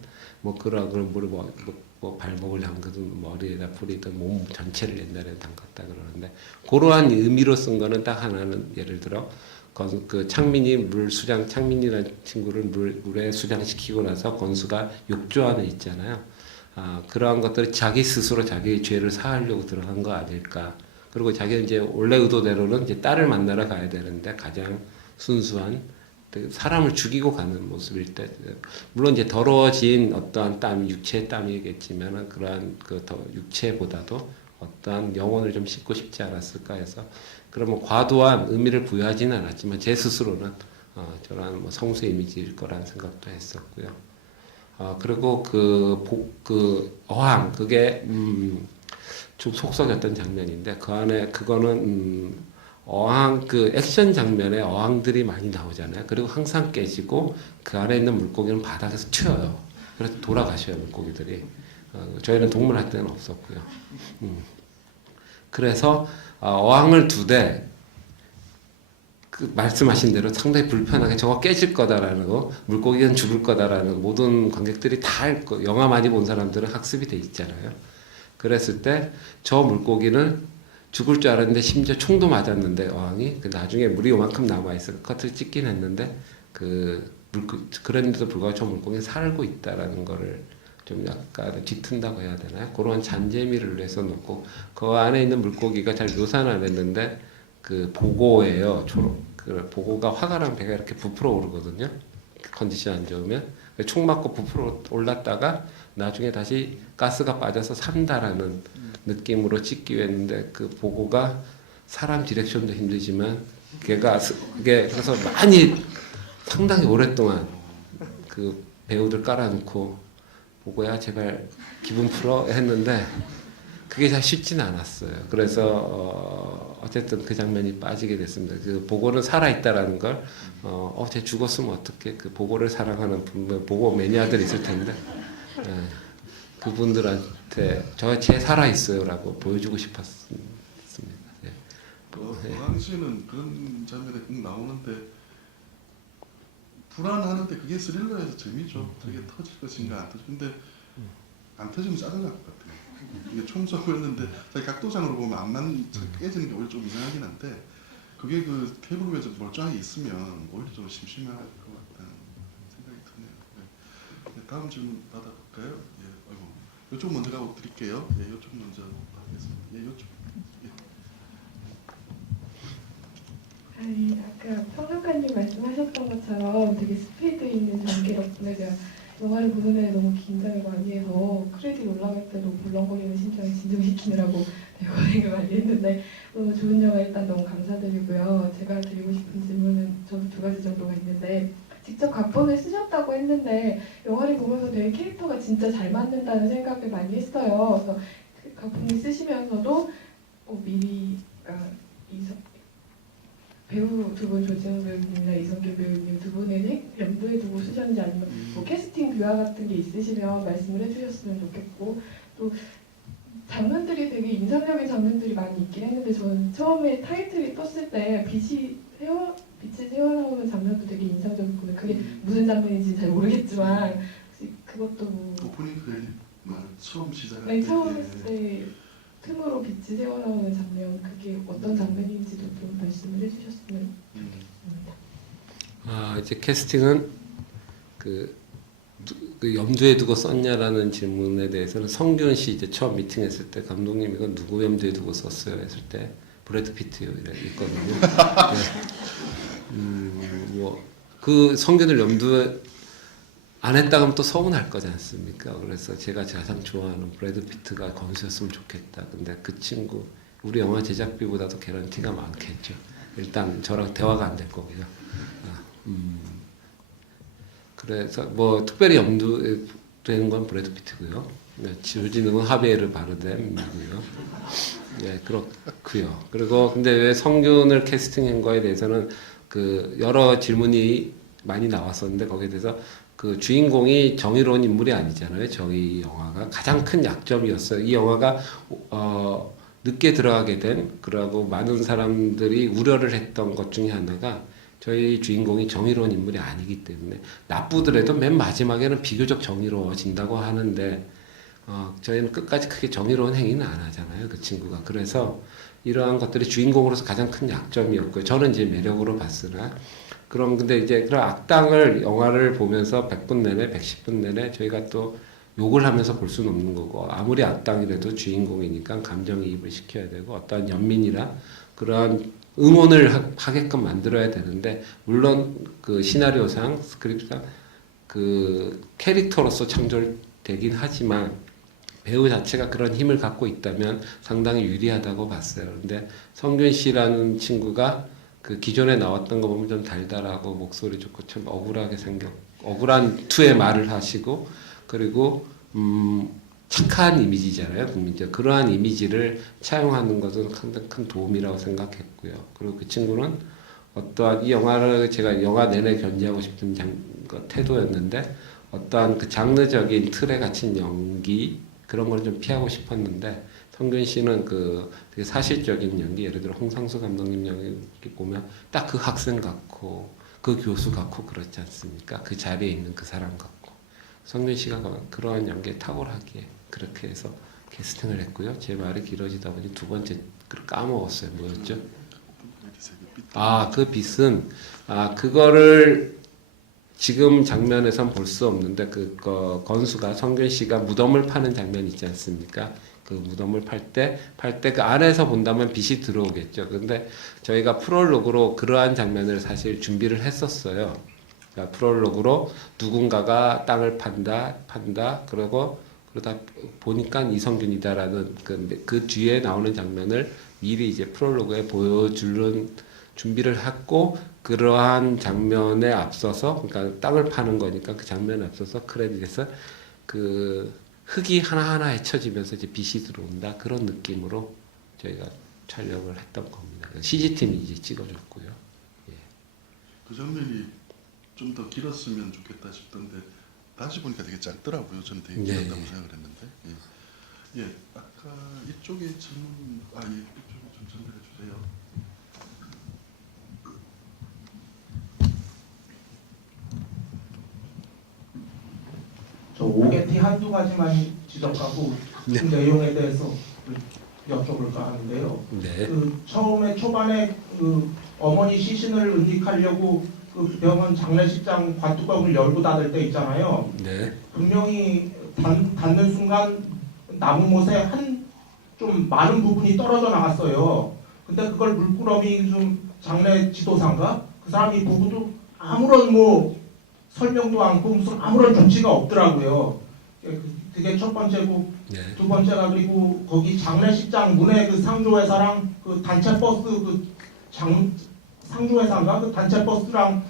그런 물을 발목을 담그든 머리에다 뿌리든 몸 전체를 옛날에 담갔다 그러는데, 그러한 의미로 쓴 거는 딱 하나는, 예를 들어 그 창민이 창민이라는 친구를 물에 수장시키고 나서 건수가 욕조 안에 있잖아요. 그러한 것들이 자기 스스로 자기의 죄를 사하려고 들어간 거 아닐까. 그리고 자기는 이제 원래 의도대로는 이제 딸을 만나러 가야 되는데, 가장 순수한 사람을 죽이고 가는 모습일 때, 물론 이제 더러워진 어떠한 육체의 땀이겠지만, 그러한 육체보다도 어떠한 영혼을 좀 씻고 싶지 않았을까 해서, 그러면 과도한 의미를 부여하지는 않았지만 제 스스로는 저런 성수 이미지일 거라는 생각도 했었고요. 그리고 그 어항, 그게 좀 속썩였던 장면인데, 그 안에 그거는 어항, 그 액션 장면에 어항들이 많이 나오잖아요. 그리고 항상 깨지고 그 안에 있는 물고기는 바닥에서 튀어요. 그래서 돌아가셔요, 물고기들이. 저희는 동물할 때는 없었고요. 그래서 어항을 두되 말씀하신 대로 상당히 불편하게 저거 깨질 거다라는 거, 물고기는 죽을 거다라는 모든 관객들이 다 알고, 영화 많이 본 사람들은 학습이 돼 있잖아요. 그랬을 때 저 물고기는 죽을 줄 알았는데 심지어 총도 맞았는데 어항이 나중에 물이 요만큼 남아있어 커트를 찍긴 했는데 그런데도 불구하고 저 물고기는 살고 있다라는 거를 좀 약간 뒤튼다고 해야 되나요? 그런 잔재미를 위해서 넣고, 그 안에 있는 물고기가 잘 묘사는 안 했는데 그 보고예요. 그 보고가 화가 나면 배가 이렇게 부풀어 오르거든요. 컨디션 안 좋으면 총 맞고 부풀어 올랐다가 나중에 다시 가스가 빠져서 산다라는 느낌으로 찍기 했는데, 그 보고가 사람 디렉션도 힘들지만 그게 그래서 상당히 오랫동안 그 배우들 깔아놓고 보고야 제발 기분 풀어 했는데 그게 잘 쉽지는 않았어요. 그래서 어쨌든 그 장면이 빠지게 됐습니다. 그 보고는 살아있다라는 걸 쟤 죽었으면 어떻게, 그 보고를 사랑하는 분들, 보고 매니아들 있을 텐데 그분들한테 쟤 살아있어요라고 보여주고 싶었습니다. 네. 당시에는 그런 장면이 꼭 나오는데 불안하는데 그게 스릴러에서 재미죠. 저게 터질 것인가 안 터질. 근데 안 터지면 짜증날 것 같아요. 이게 총 쏘고 했는데 각도상으로 보면 안만 깨지는 게 오히려 좀 이상하긴 한데, 그게 그 테이블 위에 멀쩡하게 있으면 오히려 좀 심심할 것 같다는 생각이 드네요. 네. 다음 질문 받아볼까요? 예, 아이고, 이쪽 먼저 가고 드릴게요. 예, 이쪽 먼저 받겠습니다. 예, 이쪽. 예. 아니, 아까 평론가님 말씀하셨던 것처럼 되게 스피드 있는 전개 덕분에 제가 영화를 보는 데 너무 긴장을 많이 해서 크레딧 올라갈 때도 벌렁거리는 심장을 진정시키느라고 되게 고생을 많이 했는데 너무 좋은 영화 일단 너무 감사드리고요. 제가 드리고 싶은 질문은 저도 2가지 정도가 있는데 직접 각본을 쓰셨다고 했는데 영화를 보면서 되게 캐릭터가 진짜 잘 맞는다는 생각을 많이 했어요. 그래서 그 각본을 쓰시면서도 미리 배우 두 분 조지훈 배우님이나 이성균 배우님 두 분을 염두에 두고 쓰셨는지 아니면 뭐 캐스팅 뷰화 같은 게 있으시면 말씀을 해주셨으면 좋겠고 또 장면들이 되게 인상적인 장면들이 많이 있긴 했는데 저는 처음에 타이틀이 떴을 때 빛이 새어나오는 장면도 되게 인상적이고 그게 무슨 장면인지 잘 모르겠지만 혹시 그것도 뭐 오프닝 크레딧 처음 시작할 네, 때 처음 했을 때 틈으로 빛이 새어나오는 장면 그게 어떤 장면인지도 좀 말씀을 해주셨으면 좋겠습니다. 이제 캐스팅은 그 염두에 두고 썼냐라는 질문에 대해서는 성균 씨 이제 처음 미팅했을 때 감독님 이건 누구 염두에 두고 썼어요 했을 때 브래드 피트요 이래 있거든요. 뭐그 성균을 염두에 안 했다 그러면 또 서운할 거지 않습니까? 그래서 제가 가장 좋아하는 브래드 피트가 거기서였으면 좋겠다. 근데 그 친구 우리 영화 제작비보다도 개런티가 많겠죠. 일단 저랑 대화가 안 될 거고요. 그래서 뭐 특별히 염두에 되는 건 브래드 피트고요. 조지는 하비에르 바르뎀이고요. 예, 그렇고요. 그리고 근데 왜 성균을 캐스팅한 거에 대해서는 그 여러 질문이 많이 나왔었는데 거기에 대해서 그 주인공이 정의로운 인물이 아니잖아요. 저희 영화가 가장 큰 약점이었어요. 이 영화가 늦게 들어가게 된 그러고 많은 사람들이 우려를 했던 것 중에 하나가 저희 주인공이 정의로운 인물이 아니기 때문에 나쁘더라도 맨 마지막에는 비교적 정의로워진다고 하는데 저희는 끝까지 크게 정의로운 행위는 안 하잖아요. 그 친구가. 그래서 이러한 것들이 주인공으로서 가장 큰 약점이었고요. 저는 이제 매력으로 봤으나 근데 이제 그런 악당을 영화를 보면서 100분 내내 110분 내내 저희가 또 욕을 하면서 볼 수는 없는 거고 아무리 악당이라도 주인공이니까 감정이입을 시켜야 되고 어떠한 연민이라 그러한 응원을 하게끔 만들어야 되는데 물론 그 시나리오상 스크립트상 그 캐릭터로서 창조되긴 하지만 배우 자체가 그런 힘을 갖고 있다면 상당히 유리하다고 봤어요. 근데 성균 씨라는 친구가 그 기존에 나왔던 거 보면 좀 달달하고 목소리 좋고 참 억울한 투의 말을 하시고 그리고 착한 이미지잖아요. 국민적 그러한 이미지를 차용하는 것은 상당히 큰 도움이라고 생각했고요. 그리고 그 친구는 어떠한 이 영화를 제가 영화 내내 견지하고 싶은 태도였는데 어떠한 그 장르적인 틀에 갇힌 연기 그런 걸 좀 피하고 싶었는데 성균 씨는 그 되게 사실적인 연기 예를 들어 홍상수 감독님 연기 보면 딱 그 학생 같고 그 교수 같고 그렇지 않습니까? 그 자리에 있는 그 사람 같고 성균 씨가 그러한 연기에 탁월하기에 그렇게 해서 캐스팅을 했고요. 제 말이 길어지다 보니 두 번째 까먹었어요. 뭐였죠? 그 빛은 그거를 지금 장면에선 볼 수 없는데 건수가 성균 씨가 무덤을 파는 장면 있지 않습니까? 그 무덤을 팔 때 그 안에서 본다면 빛이 들어오겠죠. 근데 저희가 프롤로그로 그러한 장면을 사실 준비를 했었어요. 그러니까 프롤로그로 누군가가 땅을 판다 그러다 보니까 이성균이다라는 그 뒤에 나오는 장면을 미리 이제 프롤로그에 보여주는 준비를 했고 그러한 장면에 앞서서 그러니까 땅을 파는 거니까 그 장면에 앞서서 크레딧에서 그 흙이 하나하나 헤쳐지면서 이제 빛이 들어온다 그런 느낌으로 저희가 촬영을 했던 겁니다. CG팀이 이제 찍어줬고요. 예. 그 장면이 좀 더 길었으면 좋겠다 싶던데 다시 보니까 되게 짧더라고요. 저는 되게 길었다고 생각을 했는데. 예, 아까 이쪽에 질문 이쪽에 좀 전달해 주세요. 저 오게티 한두 가지만 지적하고 그 내용에 대해서 여쭤볼까 하는데요. 네. 처음에 초반에 어머니 시신을 은닉하려고 그 병원 장례식장 관뚜껑을 열고 닫을 때 있잖아요. 네. 분명히 닫는 순간 나무못에 한 좀 많은 부분이 떨어져 나갔어요. 근데 그걸 물끄러미 좀 장례 지도사인가 그 사람이 보고도 아무런 뭐 설명도 않고 무슨 아무런 조치가 없더라고요. 그게 첫 번째고 네. 두 번째가 그리고 거기 장례식장 문에 그 상조회사랑 그 단체 버스 상조회사인가 그 단체 버스랑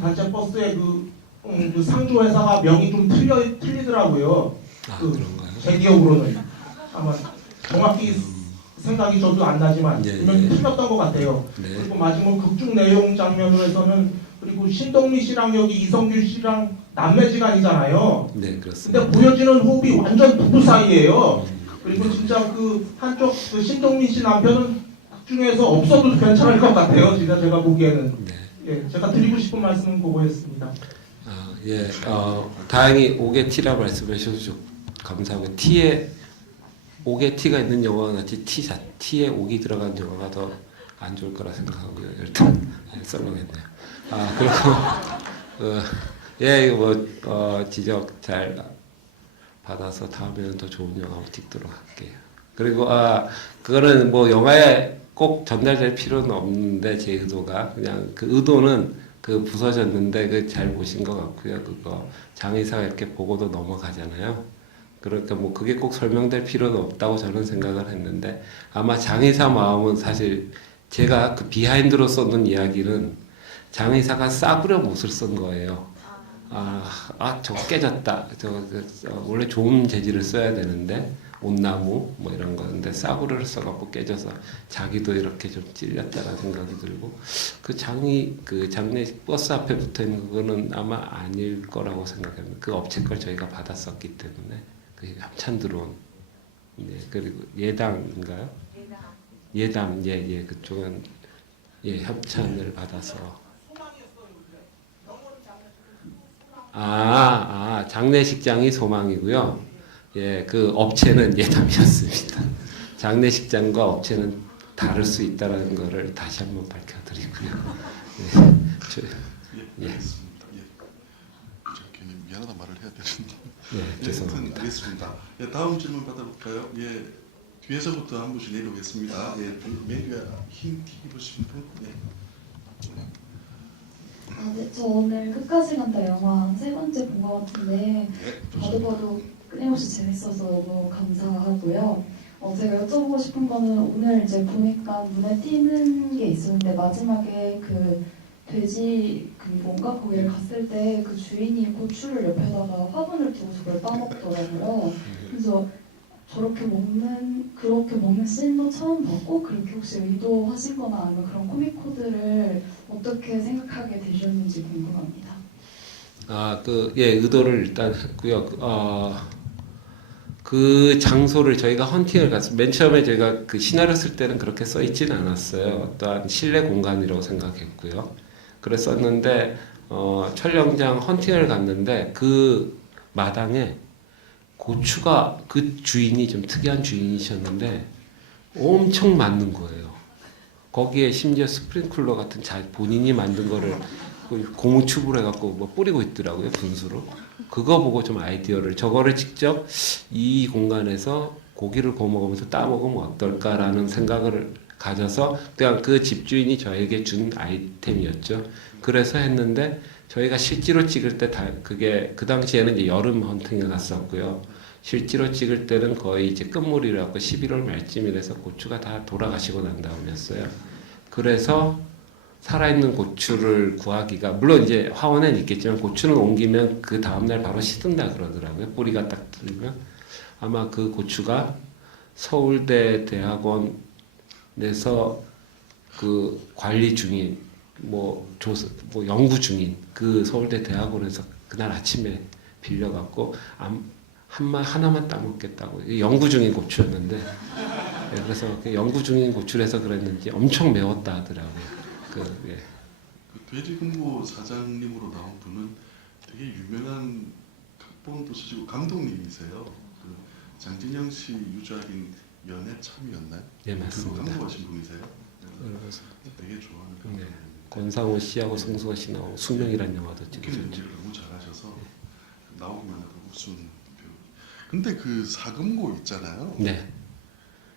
단체 버스의 그 상조회사가 명이 좀 틀리더라고요. 아, 그 그런가요? 제 기억으로는 아마 정확히 생각이 저도 안 나지만 예, 분명히 예. 틀렸던 것 같아요. 네. 그리고 마지막 극중 내용 장면으로 해서는 그리고 신동미 씨랑 여기 이성균 씨랑 남매지간이잖아요. 네, 그렇습니다. 근데 보여지는 호흡이 완전 부부 사이예요. 그리고 진짜 그 한쪽 그 신동민 씨 남편은 극중에서 없어도 괜찮을 것 같아요. 진짜 제가 보기에는. 네. 예, 제가 드리고 싶은 말씀은 그거였습니다. 아, 예. 다행히 옥의 T라고 말씀해 주셔서 감사하고 옥의 T가 있는 영화가 낫지 T에 옥이 들어간 영화가 더 안 좋을 거라 생각하고요. 일단 썰렁했네요. 아, 그리고 예, 이거 지적 잘 받아서 다음에는 더 좋은 영화로 찍도록 할게요. 그리고 그거는 뭐 영화에 꼭 전달될 필요는 없는데 제 의도가 그냥 그 의도는 그 부서졌는데 그 잘 보신 것 같고요. 그거 장의사가 이렇게 보고도 넘어가잖아요. 그러니까 뭐 그게 꼭 설명될 필요는 없다고 저는 생각을 했는데 아마 장의사 마음은 사실 제가 그 비하인드로 썼는 이야기는 장의사가 싸구려 못을 쓴 거예요. 저거 깨졌다. 원래 좋은 재질을 써야 되는데 온나무 뭐 이런 거는데 싸구려를 써갖고 깨져서 자기도 이렇게 좀 찔렸다는 생각이 들고 그 장례 버스 앞에 붙어 있는 그거는 아마 아닐 거라고 생각합니다. 그 업체 걸 저희가 받았었기 때문에 그 합찬 들어온 네, 그리고 예당인가요? 예담 예 그쪽은 예 협찬을 받아서 장례식장이 소망이고요. 예, 그 업체는 예담이었습니다. 장례식장과 업체는 다를 수 있다는 것을 다시 한번 밝혀드리고요. 예, 알겠습니다. 예. 저 괜히 미안하다 말을 해야 되는데. 예, 죄송합니다. 알겠습니다. 예, 다음 질문 받아볼까요? 예, 뒤에서부터 한 분씩 내려오겠습니다. 예, 맨 뒤에 흰 티 입으신 분. 네. 네, 저 오늘 끝까지 간다 영화 세 번째 본 것 같은데 네, 봐도 끊임없이 재밌어서 너무 감사하고요. 제가 여쭤보고 싶은 거는 오늘 이제 보니까 눈에 띄는 게 있었는데 마지막에 그 돼지 그 뭔가 거기를 갔을 때 그 주인이 고추를 옆에다가 화분을 두고 저걸 따먹더라고요. 그래서 그렇게 먹는 씬도 처음 봤고 그렇게 혹시 의도하신 거나 아니면 그런 코믹 코드를 어떻게 생각하게 되셨는지 궁금합니다. 의도를 일단 했고요. 그 장소를 저희가 헌팅을 갔어요. 맨 처음에 저희가 그 시나리오 쓸 때는 그렇게 써 있지는 않았어요. 어떠한 실내 공간이라고 생각했고요. 그랬었는데 촬영장 헌팅을 갔는데 그 마당에 고추가 그 주인이 좀 특이한 주인이셨는데 엄청 많는 거예요. 거기에 심지어 스프링클러 같은 본인이 만든 거를 고무추브로 해갖고 뭐 뿌리고 있더라고요, 분수로. 그거 보고 좀 아이디어를 저거를 직접 이 공간에서 고기를 구워 먹으면서 따 먹으면 어떨까라는 생각을 가져서 그냥 그 집주인이 저에게 준 아이템이었죠. 그래서 했는데 저희가 실제로 찍을 때 그게 그 당시에는 이제 여름 헌팅에 갔었고요. 실제로 찍을 때는 거의 이제 끝물이라고 11월 말쯤이라서 고추가 다 돌아가시고 난 다음이었어요. 그래서 살아있는 고추를 구하기가 물론 이제 화원에는 있겠지만 고추는 옮기면 그 다음날 바로 시든다 그러더라고요. 뿌리가 딱 들면 아마 그 고추가 서울대 대학원에서 그 관리 중인 연구 중인 그 서울대 대학원에서 그날 아침에 빌려갖고 하나만 따먹겠다고 연구 중인 고추였는데 그래서 연구 중인 고추라서 그랬는지 엄청 매웠다 하더라고요. 그 돼지금고 사장님으로 나온 분은 되게 유명한 각본도 쓰시고 감독님이세요. 그 장진영 씨 유작인 연애 참이었나요? 네, 맞습니다. 그거 감독하신 분이세요? 그래서 되게 좋아하는 네. 감독님. 권상우 씨하고 송승헌 씨 나오고 숙명이라는 영화도 웃기는 찍으셨죠. 연기를 너무 잘하셔서 나오기만 해도 웃음 배우. 근데 그 사금고 있잖아요. 네,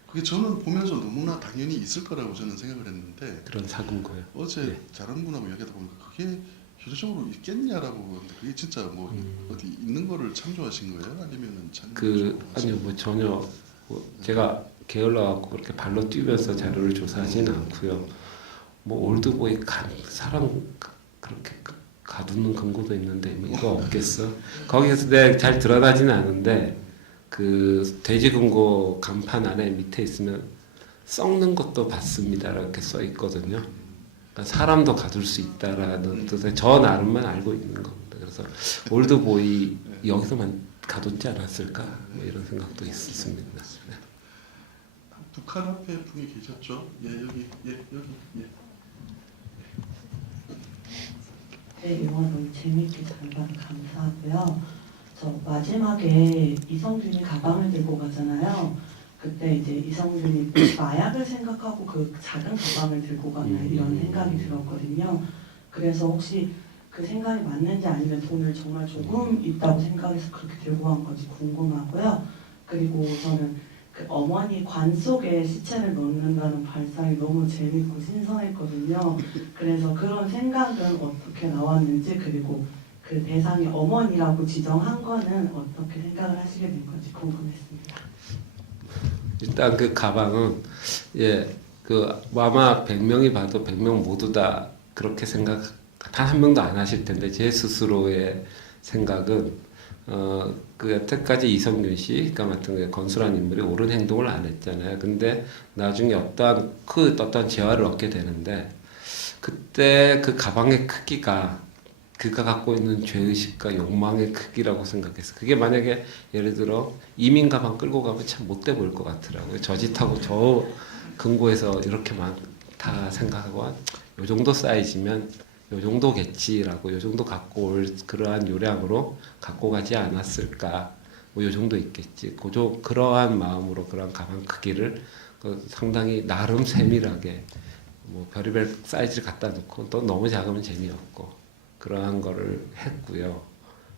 그게 저는 보면서 너무나 당연히 있을 거라고 저는 생각을 했는데 그런 사금고요. 어제 네. 다른 분하고 이야기하다 보니까 그게 현실적으로 있겠냐라고 근데 그게 진짜 뭐 어디 있는 거를 창조하신 거예요? 아니면은 아니요, 뭐 전혀 제가 게을러 갖고 그렇게 발로 뛰면서 자료를 조사하지는 않고요. 뭐 올드보이 사람 그렇게 가두는 근거도 있는데 뭐 이거 없겠어. 거기에서 내가 잘 드러나지는 않은데 그 돼지 근거 간판 안에 밑에 있으면 썩는 것도 봤습니다 이렇게 써 있거든요. 그러니까 사람도 가둘 수 있다라는 뜻의 저 나름만 알고 있는 겁니다. 그래서 올드보이 여기서만 가뒀지 않았을까 뭐 이런 생각도 있었습니다. 네. 북한 앞에 분이 계셨죠? 예 여기 예. 네, 영화 너무 재밌게 잘 봐서 감사하고요. 저 마지막에 이성균이 가방을 들고 가잖아요. 그때 이제 이성균이 마약을 생각하고 그 작은 가방을 들고 가나 이런 생각이 들었거든요. 그래서 혹시 그 생각이 맞는지 아니면 돈을 정말 조금 있다고 생각해서 그렇게 들고 간 건지 궁금하고요. 그리고 저는 그 어머니 관 속에 시체를 넣는다는 발상이 너무 재밌고 신선했거든요. 그래서 그런 생각은 어떻게 나왔는지 그리고 그 대상이 어머니라고 지정한 거는 어떻게 생각을 하시게 된 건지 궁금했습니다. 일단 그 가방은 그 아마 100명이 봐도 100명 모두 다 그렇게 생각 단 한 명도 안 하실 텐데 제 스스로의 생각은 그 여태까지 이성균 씨가 맡은 그 건수라는 인물이 옳은 행동을 안 했잖아요. 근데 나중에 어떤 재화를 얻게 되는데 그때 그 가방의 크기가 그가 갖고 있는 죄의식과 욕망의 크기라고 생각했어. 그게 만약에 예를 들어 이민 가방 끌고 가면 참 못돼 보일 것 같더라고요. 저 짓하고 저 근고에서 이렇게 많다 생각하고 요 정도 사이즈면 요 정도겠지라고 요 정도 갖고 올 그러한 요량으로 갖고 가지 않았을까 뭐 요 정도 있겠지 그러한 마음으로 그러한 가방 크기를 상당히 나름 세밀하게 뭐 별의별 사이즈를 갖다 놓고 또 너무 작으면 재미없고 그러한 거를 했고요.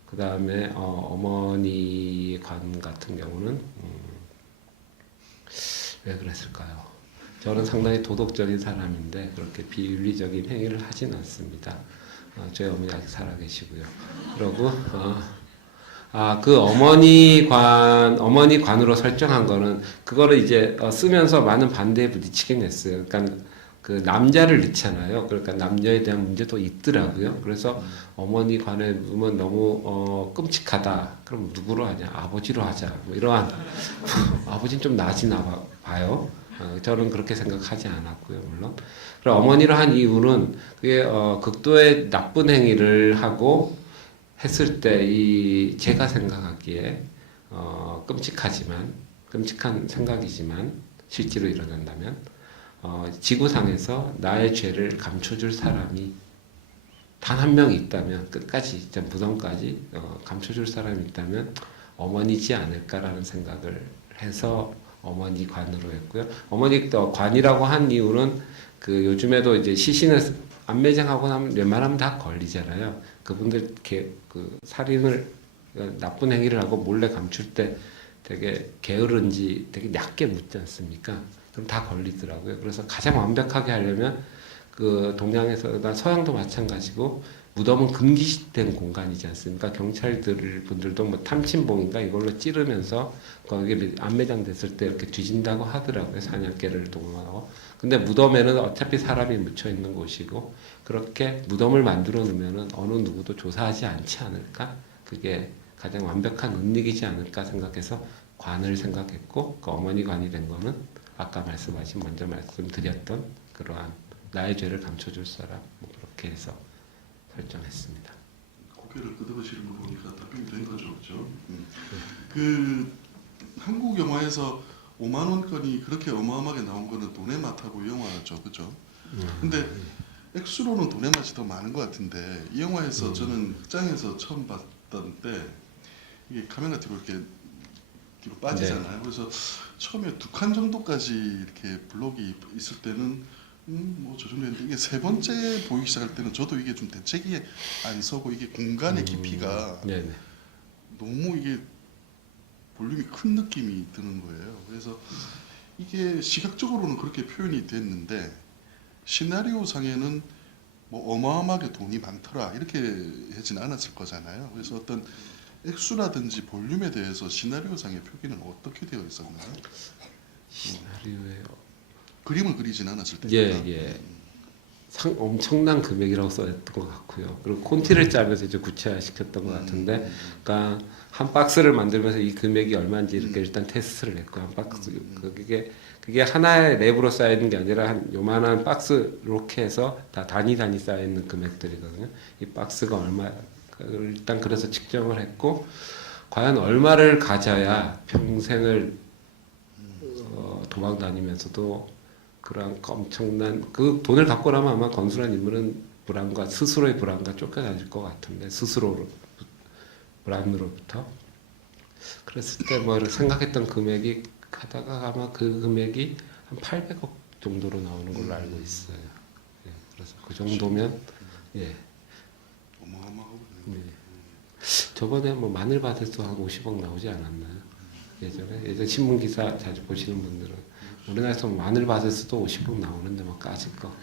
그 다음에 어머니 관 같은 경우는 왜 그랬을까요? 저는 상당히 도덕적인 사람인데 그렇게 비윤리적인 행위를 하진 않습니다. 저희 어머니 아직 살아계시고요. 그리고 그 어머니관으로 설정한 거는 그거를 이제 쓰면서 많은 반대에 부딪히긴 했어요. 그러니까 그 남자를 넣잖아요. 그러니까 남녀에 대한 문제도 있더라고요. 그래서 어머니관에 넣으면 너무 끔찍하다. 그럼 누구로 하냐? 아버지로 하자. 뭐 이러한 아버지는 좀 나지나 봐요. 저는 그렇게 생각하지 않았고요, 물론. 그리고 어머니로 한 이유는 그게 극도의 나쁜 행위를 하고 했을 때 제가 생각하기에 끔찍한 생각이지만 실제로 일어난다면 지구상에서 나의 죄를 감춰줄 사람이 단 한 명 있다면 끝까지 진짜 무덤까지 감춰줄 사람이 있다면 어머니지 않을까라는 생각을 해서 어머니 관으로 했고요. 어머니 관이라고 한 이유는 그 요즘에도 이제 시신을 안매장하고 나면 웬만하면 다 걸리잖아요. 그분들 그 살인을 나쁜 행위를 하고 몰래 감출 때 되게 게으른지 되게 얕게 묻지 않습니까? 그럼 다 걸리더라고요. 그래서 가장 완벽하게 하려면 그 동양에서나 서양도 마찬가지고 무덤은 금기된 공간이지 않습니까? 경찰분들도 뭐 탐침봉인가 이걸로 찌르면서 거기에 안매장 됐을 때 이렇게 뒤진다고 하더라고요. 사냥개를 동원하고. 근데 무덤에는 어차피 사람이 묻혀 있는 곳이고 그렇게 무덤을 만들어 놓으면은 어느 누구도 조사하지 않지 않을까? 그게 가장 완벽한 은닉이지 않을까 생각해서 관을 생각했고 그 어머니 관이 된 거는 아까 먼저 말씀드렸던 그러한 나의 죄를 감춰줄 사람 뭐 그렇게 해서 설정했습니다. 고개를 끄덕이시는 거 보니까 답변이 된 거죠, 그렇죠? 그 한국 영화에서 5만 원권이 그렇게 어마어마하게 나온 거는 돈의 맛하고 영화죠, 그렇죠? 근데 액수로는 돈의 맛이 더 많은 것 같은데 이 영화에서 저는 극장에서 처음 봤던 때 이게 카메라 뒤로 이렇게 뒤로 빠지잖아요. 그래서 처음에 2칸 정도까지 이렇게 블록이 있을 때는 뭐 저 정도 했는데 이게 세 번째 보이기 시작할 때는 저도 이게 좀 대책이 안 서고 이게 공간의 깊이가 네네. 너무 이게 볼륨이 큰 느낌이 드는 거예요. 그래서 이게 시각적으로는 그렇게 표현이 됐는데 시나리오 상에는 뭐 어마어마하게 돈이 많더라 이렇게 하진 않았을 거잖아요. 그래서 어떤 액수라든지 볼륨에 대해서 시나리오 상의 표기는 어떻게 되어 있었나요? 시나리오에 그림을 그리진 않았을 테니까. 예. 엄청난 금액이라고 써있던 것 같고요. 그리고 콘티를 짜면서 이제 구체화시켰던 것 같은데, 그러니까 한 박스를 만들면서 이 금액이 얼마인지 이렇게 일단 테스트를 했고 한 박스 그게 하나의 랩으로 쌓여 있는 게 아니라 한 요만한 박스 이렇게 해서 다 단위 쌓여 있는 금액들이거든요. 이 박스가 얼마 일단 그래서 측정을 했고 과연 얼마를 가져야 평생을 도망 다니면서도 그런 엄청난 그 돈을 갖고 나면 아마 건수란 인물은 불안과 스스로의 불안과 쫓겨다닐 것 같은데 스스로 불안으로부터 그랬을 때 뭐 생각했던 금액이 하다가 아마 그 금액이 한 800억 정도로 나오는 걸로 알고 있어요. 예, 그래서 그 정도면 예. 어마어마하고. 예. 저번에 뭐 마늘 밭에서 한 50억 나오지 않았나요? 예전 신문 기사 자주 보시는 분들은 우리나라에서 마늘밭에서도 50억 나오는데 막 까짓 거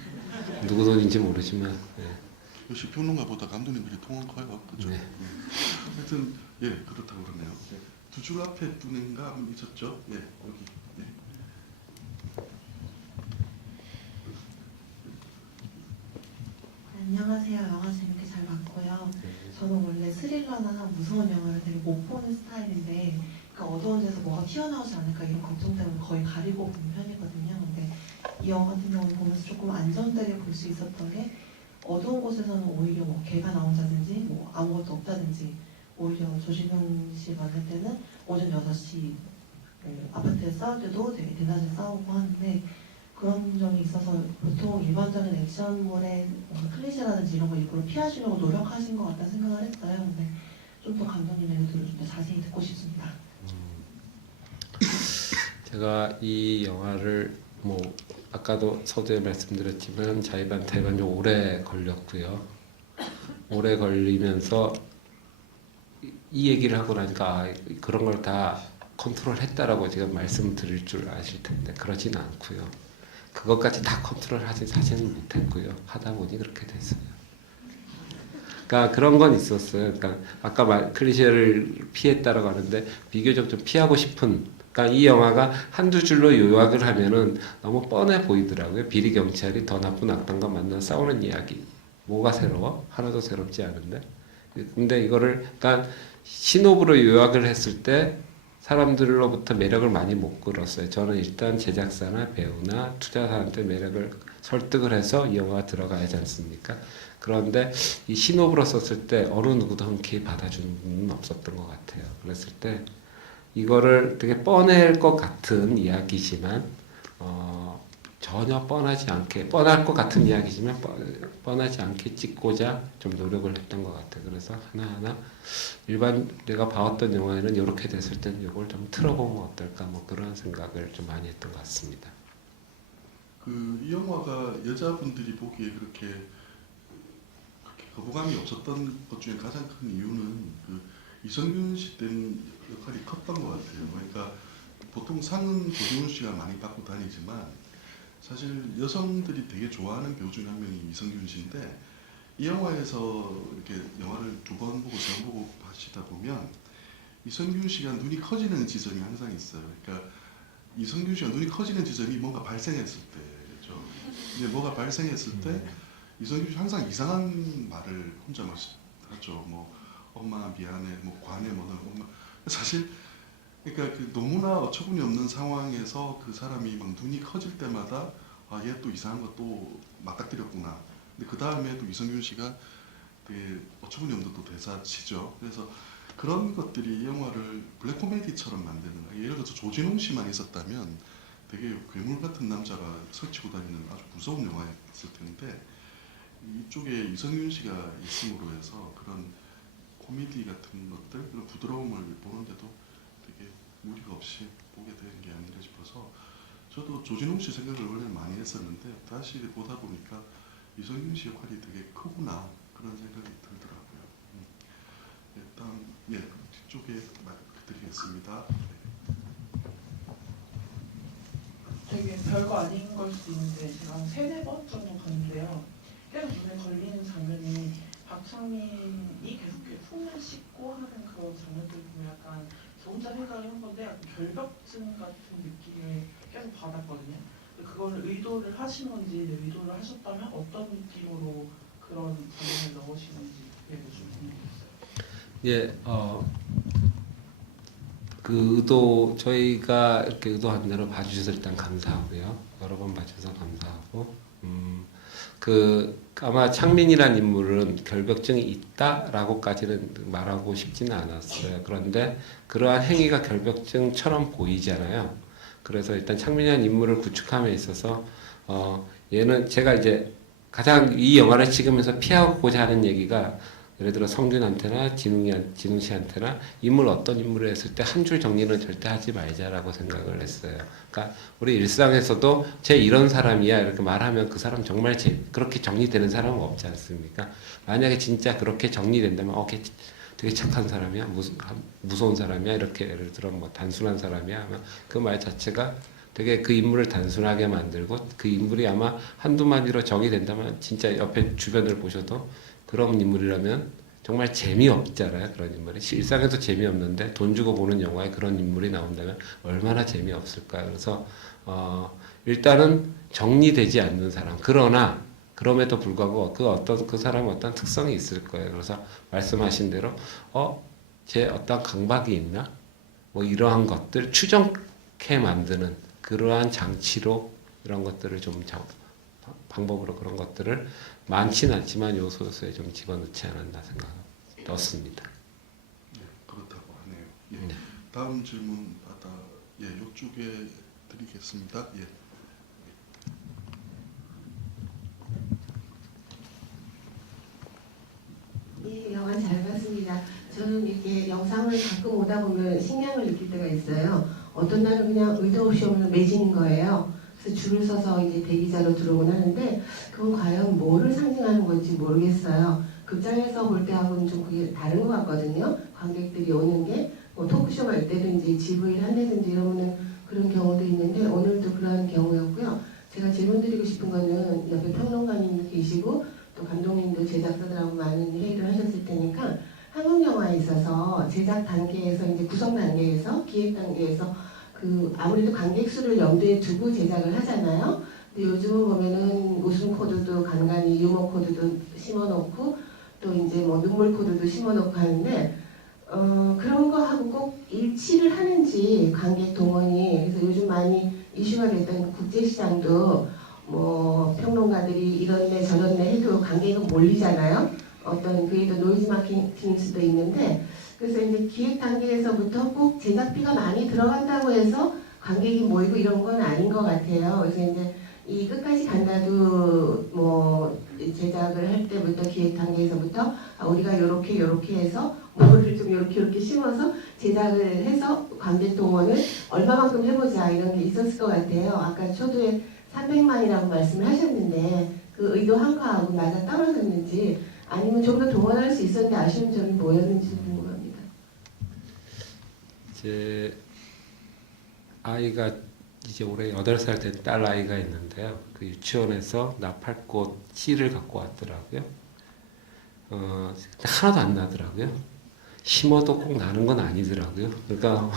누구 돈인지 모르지만 예. 역시 평론가보다 감독님들이 통은 커요. 그죠? 네. 하여튼 예 그렇다고 그러네요. 두 줄 앞에 두는가 한번 있었죠? 예 여기. 예. 안녕하세요. 영화 재밌게 잘 봤고요. 저는 원래 스릴러나 무서운 영화를 되게 못 보는 스타일인데 그러니까 어두운 데서 뭐가 튀어나오지 않을까 이런 걱정 때문에 거의 가리고 보는 편이거든요. 근데 이 영화 같은 경우는 보면서 조금 안정되게 볼 수 있었던 게 어두운 곳에서는 오히려 뭐 개가 나온다든지 뭐 아무것도 없다든지 오히려 조시경 씨 봤을 때는 오전 6시 아파트에 싸울 때도 되게 대낮에 싸우고 하는데 그런 점이 있어서 보통 일반적인 액션물의 클리셰라든지 이런 거 일부러 피하시려고 노력하신 것 같다는 생각을 했어요. 근데 좀 더 감독님의 의도를 좀 더 자세히 듣고 싶습니다. 제가 이 영화를 뭐 아까도 서두에 말씀드렸지만 자의반타이반 좀 오래 걸렸고요. 오래 걸리면서 이 얘기를 하고 나니까 그런 걸 다 컨트롤했다라고 지금 말씀드릴 줄 아실 텐데 그러진 않고요. 그것까지 다 컨트롤하지 사실은 못했고요. 하다 보니 그렇게 됐어요. 그러니까 그런 건 있었어요. 그러니까 아까 클리셰를 피했다라고 하는데 비교적 좀 피하고 싶은. 그러니까 이 영화가 한두 줄로 요약을 하면은 너무 뻔해 보이더라고요. 비리 경찰이 더 나쁜 악당과 만나 싸우는 이야기. 뭐가 새로워? 하나도 새롭지 않은데. 근데 이거를 그러니까 신호부로 요약을 했을 때 사람들로부터 매력을 많이 못 끌었어요. 저는 일단 제작사나 배우나 투자사한테 매력을 설득을 해서 이 영화가 들어가야지 않습니까? 그런데 이 신호부로 썼을 때 어느 누구도 흔쾌히 받아주는 분은 없었던 것 같아요. 그랬을 때 이거를 되게 뻔할 것 같은 이야기지만 전혀 뻔하지 않게 뻔할 것 같은 이야기지만 뻔하지 않게 찍고자 좀 노력을 했던 것 같아요. 그래서 하나하나 일반 내가 봐왔던 영화에는 이렇게 됐을 때는 이걸 좀 틀어보면 어떨까 뭐 그런 생각을 좀 많이 했던 것 같습니다. 이 영화가 여자분들이 보기에 그렇게 거부감이 없었던 것 중에 가장 큰 이유는 이성균 씨 때는 역할이 컸던 것 같아요. 그러니까 보통 상은 조승우 씨가 많이 받고 다니지만 사실 여성들이 되게 좋아하는 배우 중에 한 명이 이성균 씨인데 이 영화에서 이렇게 영화를 2번 보고 3번 보고 하시다 보면 이성균 씨가 눈이 커지는 지점이 항상 있어요. 그러니까 이성균 씨가 눈이 커지는 지점이 뭔가 발생했을 때죠. 근데 뭐가 발생했을 때 이성균 씨 항상 이상한 말을 혼자 막 하죠. 뭐 엄마 미안해, 뭐 관해 뭐는 엄마 사실 그러니까 너무나 어처구니 없는 상황에서 그 사람이 막 눈이 커질 때마다 얘 또 이상한 거 또 맞닥뜨렸구나. 근데 그 다음에도 이성균 씨가 되게 어처구니 없는 또 대사 치죠. 그래서 그런 것들이 이 영화를 블랙 코미디처럼 만드는 거예요. 예를 들어서 조진웅 씨만 있었다면 되게 괴물 같은 남자가 설치고 다니는 아주 무서운 영화였을 텐데 이쪽에 이성균 씨가 있음으로 해서 그런 코미디 같은 것들, 그런 부드러움을 보는데도 되게 무리가 없이 보게 되는 게 아닌가 싶어서 저도 조진웅 씨 생각을 원래 많이 했었는데 다시 보다 보니까 이성균 씨 역할이 되게 크구나 그런 생각이 들더라고요. 일단 뒤쪽에 말 드리겠습니다. 되게 별거 아닌 걸 수도 있는데 제가 한 3-4번 정도 봤는데요. 계속 눈에 걸리는 장면이 박창민이 계속 손을 씻고 하는 그런 장면들 보면 약간 저 혼자 생각을 한 건데 약간 결벽증 같은 느낌을 계속 받았거든요. 그걸 의도를 하신 건지 의도를 하셨다면 어떤 느낌으로 그런 장면을 넣으시는지 그게 좀 궁금했어요. 그 의도 저희가 이렇게 의도한 대로 봐주셔서 일단 감사하고요. 여러 번 봐주셔서 감사하고 아마 창민이란 인물은 결벽증이 있다라고까지는 말하고 싶지는 않았어요. 그런데 그러한 행위가 결벽증처럼 보이잖아요. 그래서 일단 창민이라는 인물을 구축함에 있어서 얘는 제가 이제 가장 이 영화를 찍으면서 피하고자 하는 얘기가 예를 들어 성균한테나 진웅 씨한테나 인물 어떤 인물을 했을 때 한 줄 정리는 절대 하지 말자라고 생각을 했어요. 그러니까 우리 일상에서도 쟤 이런 사람이야 이렇게 말하면 그 사람 정말 그렇게 정리되는 사람은 없지 않습니까? 만약에 진짜 그렇게 정리된다면 걔 되게 착한 사람이야, 무서운 사람이야 이렇게 예를 들어 뭐 단순한 사람이야 하면 그 말 자체가 되게 그 인물을 단순하게 만들고 그 인물이 아마 한두 마디로 정의된다면 진짜 옆에 주변을 보셔도 그런 인물이라면 정말 재미없잖아요. 그런 인물이 일상에도 재미없는데 돈 주고 보는 영화에 그런 인물이 나온다면 얼마나 재미없을까요. 그래서 일단은 정리되지 않는 사람, 그러나 그럼에도 불구하고 그 사람은 어떤 특성이 있을 거예요. 그래서 말씀하신 대로 제 어떤 강박이 있나 뭐 이러한 것들 추정케 만드는 그러한 장치로 이런 것들을 좀 방법으로 그런 것들을 많지는 않지만 요소에 좀 집어넣지 않았나 넣습니다. 그렇다고 하네요. 다음 질문 이쪽에 드리겠습니다. 영화 잘 봤습니다. 저는 이렇게 영상을 가끔 오다 보면 식량을 느낄 때가 있어요. 어떤 날은 그냥 의도 없이 오는 매진인 거예요. 그래서 줄을 서서 이제 대기자로 들어오곤 하는데 그건 과연 뭐를 상징하는 건지 모르겠어요. 극장에서 볼 때하고는 좀 그게 다른 것 같거든요. 관객들이 오는 게 뭐 토크쇼 할 때든지 GV를 한다든지 이러면은 그런 경우도 있는데 오늘도 그런 경우였고요. 제가 질문 드리고 싶은 거는 옆에 평론가님도 계시고 또 감독님도 제작자들하고 많은 회의를 하셨을 테니까 한국 영화에 있어서 제작 단계에서 이제 구성 단계에서 기획 단계에서 아무래도 관객 수를 염두에 두고 제작을 하잖아요. 근데 요즘은 보면은 웃음 코드도 간간히 유머 코드도 심어놓고 또 이제 뭐 눈물 코드도 심어놓고 하는데 그런 거하고 꼭 일치를 하는지 관객 동원이 그래서 요즘 많이 이슈가 됐던 국제시장도 뭐 평론가들이 이런데 저런데 해도 관객은 몰리잖아요. 어떤 그에도 노이즈 마케팅일 수도 있는데 그래서 이제 기획 단계에서부터 꼭 제작비가 많이 들어간다고 해서 관객이 모이고 이런 건 아닌 것 같아요. 그래서 이제 이 끝까지 간다도 뭐 제작을 할 때부터 기획 단계에서부터 우리가 요렇게 해서 뭐를 좀 요렇게 심어서 제작을 해서 관객 동원을 얼마만큼 해보자 이런 게 있었을 것 같아요. 아까 초도에 300만이라고 말씀을 하셨는데 그 의도한 거하고 맞아 떨어졌는지 아니면 좀 더 동원할 수 있었는데 아쉬운 점이 뭐였는지 궁금합니다. 제 아이가 이제 올해 8살 된 딸 아이가 있는데요. 그 유치원에서 나팔꽃 씨를 갖고 왔더라고요. 하나도 안 나더라고요. 심어도 꼭 나는 건 아니더라고요. 그러니까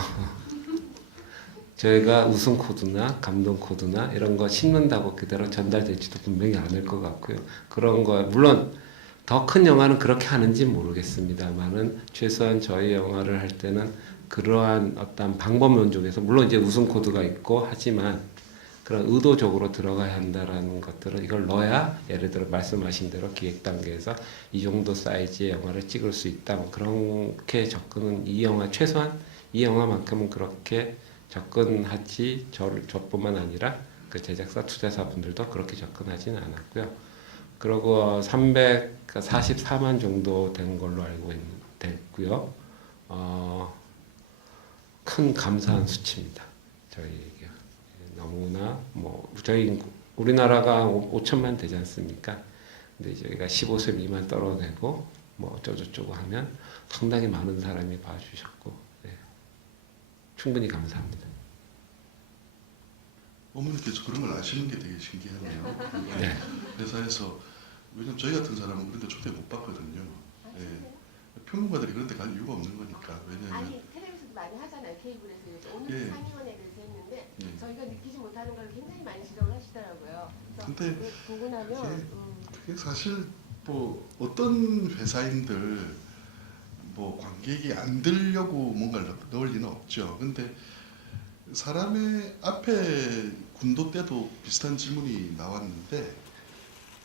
저희가 웃음 코드나 감동 코드나 이런 거 심는다고 그대로 전달될지도 분명히 않을 것 같고요. 그런 거 물론 더 큰 영화는 그렇게 하는지 모르겠습니다만은 최소한 저희 영화를 할 때는 그러한 어떤 방법론 쪽에서 물론 이제 웃음 코드가 있고 하지만 그런 의도적으로 들어가야 한다라는 것들은 이걸 넣어야 예를 들어 말씀하신 대로 기획 단계에서 이 정도 사이즈의 영화를 찍을 수 있다. 뭐 그렇게 접근은 이 영화 최소한 이 영화만큼은 그렇게 접근하지 저뿐만 아니라 그 제작사 투자사 분들도 그렇게 접근하지는 않았고요. 그리고 344만 정도 된 걸로 알고 됐고요. 큰 감사한 수치입니다. 저희에게 너무나 뭐 저희 우리나라가 5천만 되지 않습니까? 근데 저희가 15세 미만 떨어내고 뭐 어쩌고저쩌고 하면 상당히 많은 사람이 봐주셨고 예. 충분히 감사합니다. 어머니께서 그런 걸 아시는 게 되게 신기하네요. 네. 회사에서 왜냐면 저희 같은 사람은 그런데 초대 못 받거든요. 예. 평론가들이 그런 데 갈 이유가 없는 거니까. 왜냐면 아니 텔레비전도 많이 하잖아요. 케이블에서 요즘 오늘 예. 상임원에 대해서 했는데 예. 저희가 느끼지 못하는 걸 굉장히 많이 지적을 하시더라고요. 그래서 근데 보고 나면 그게 사실 뭐 어떤 회사인들 뭐 관객이 안 들려고 뭔가를 넣을 리는 없죠. 근데 사람의 앞에 군도 때도 비슷한 질문이 나왔는데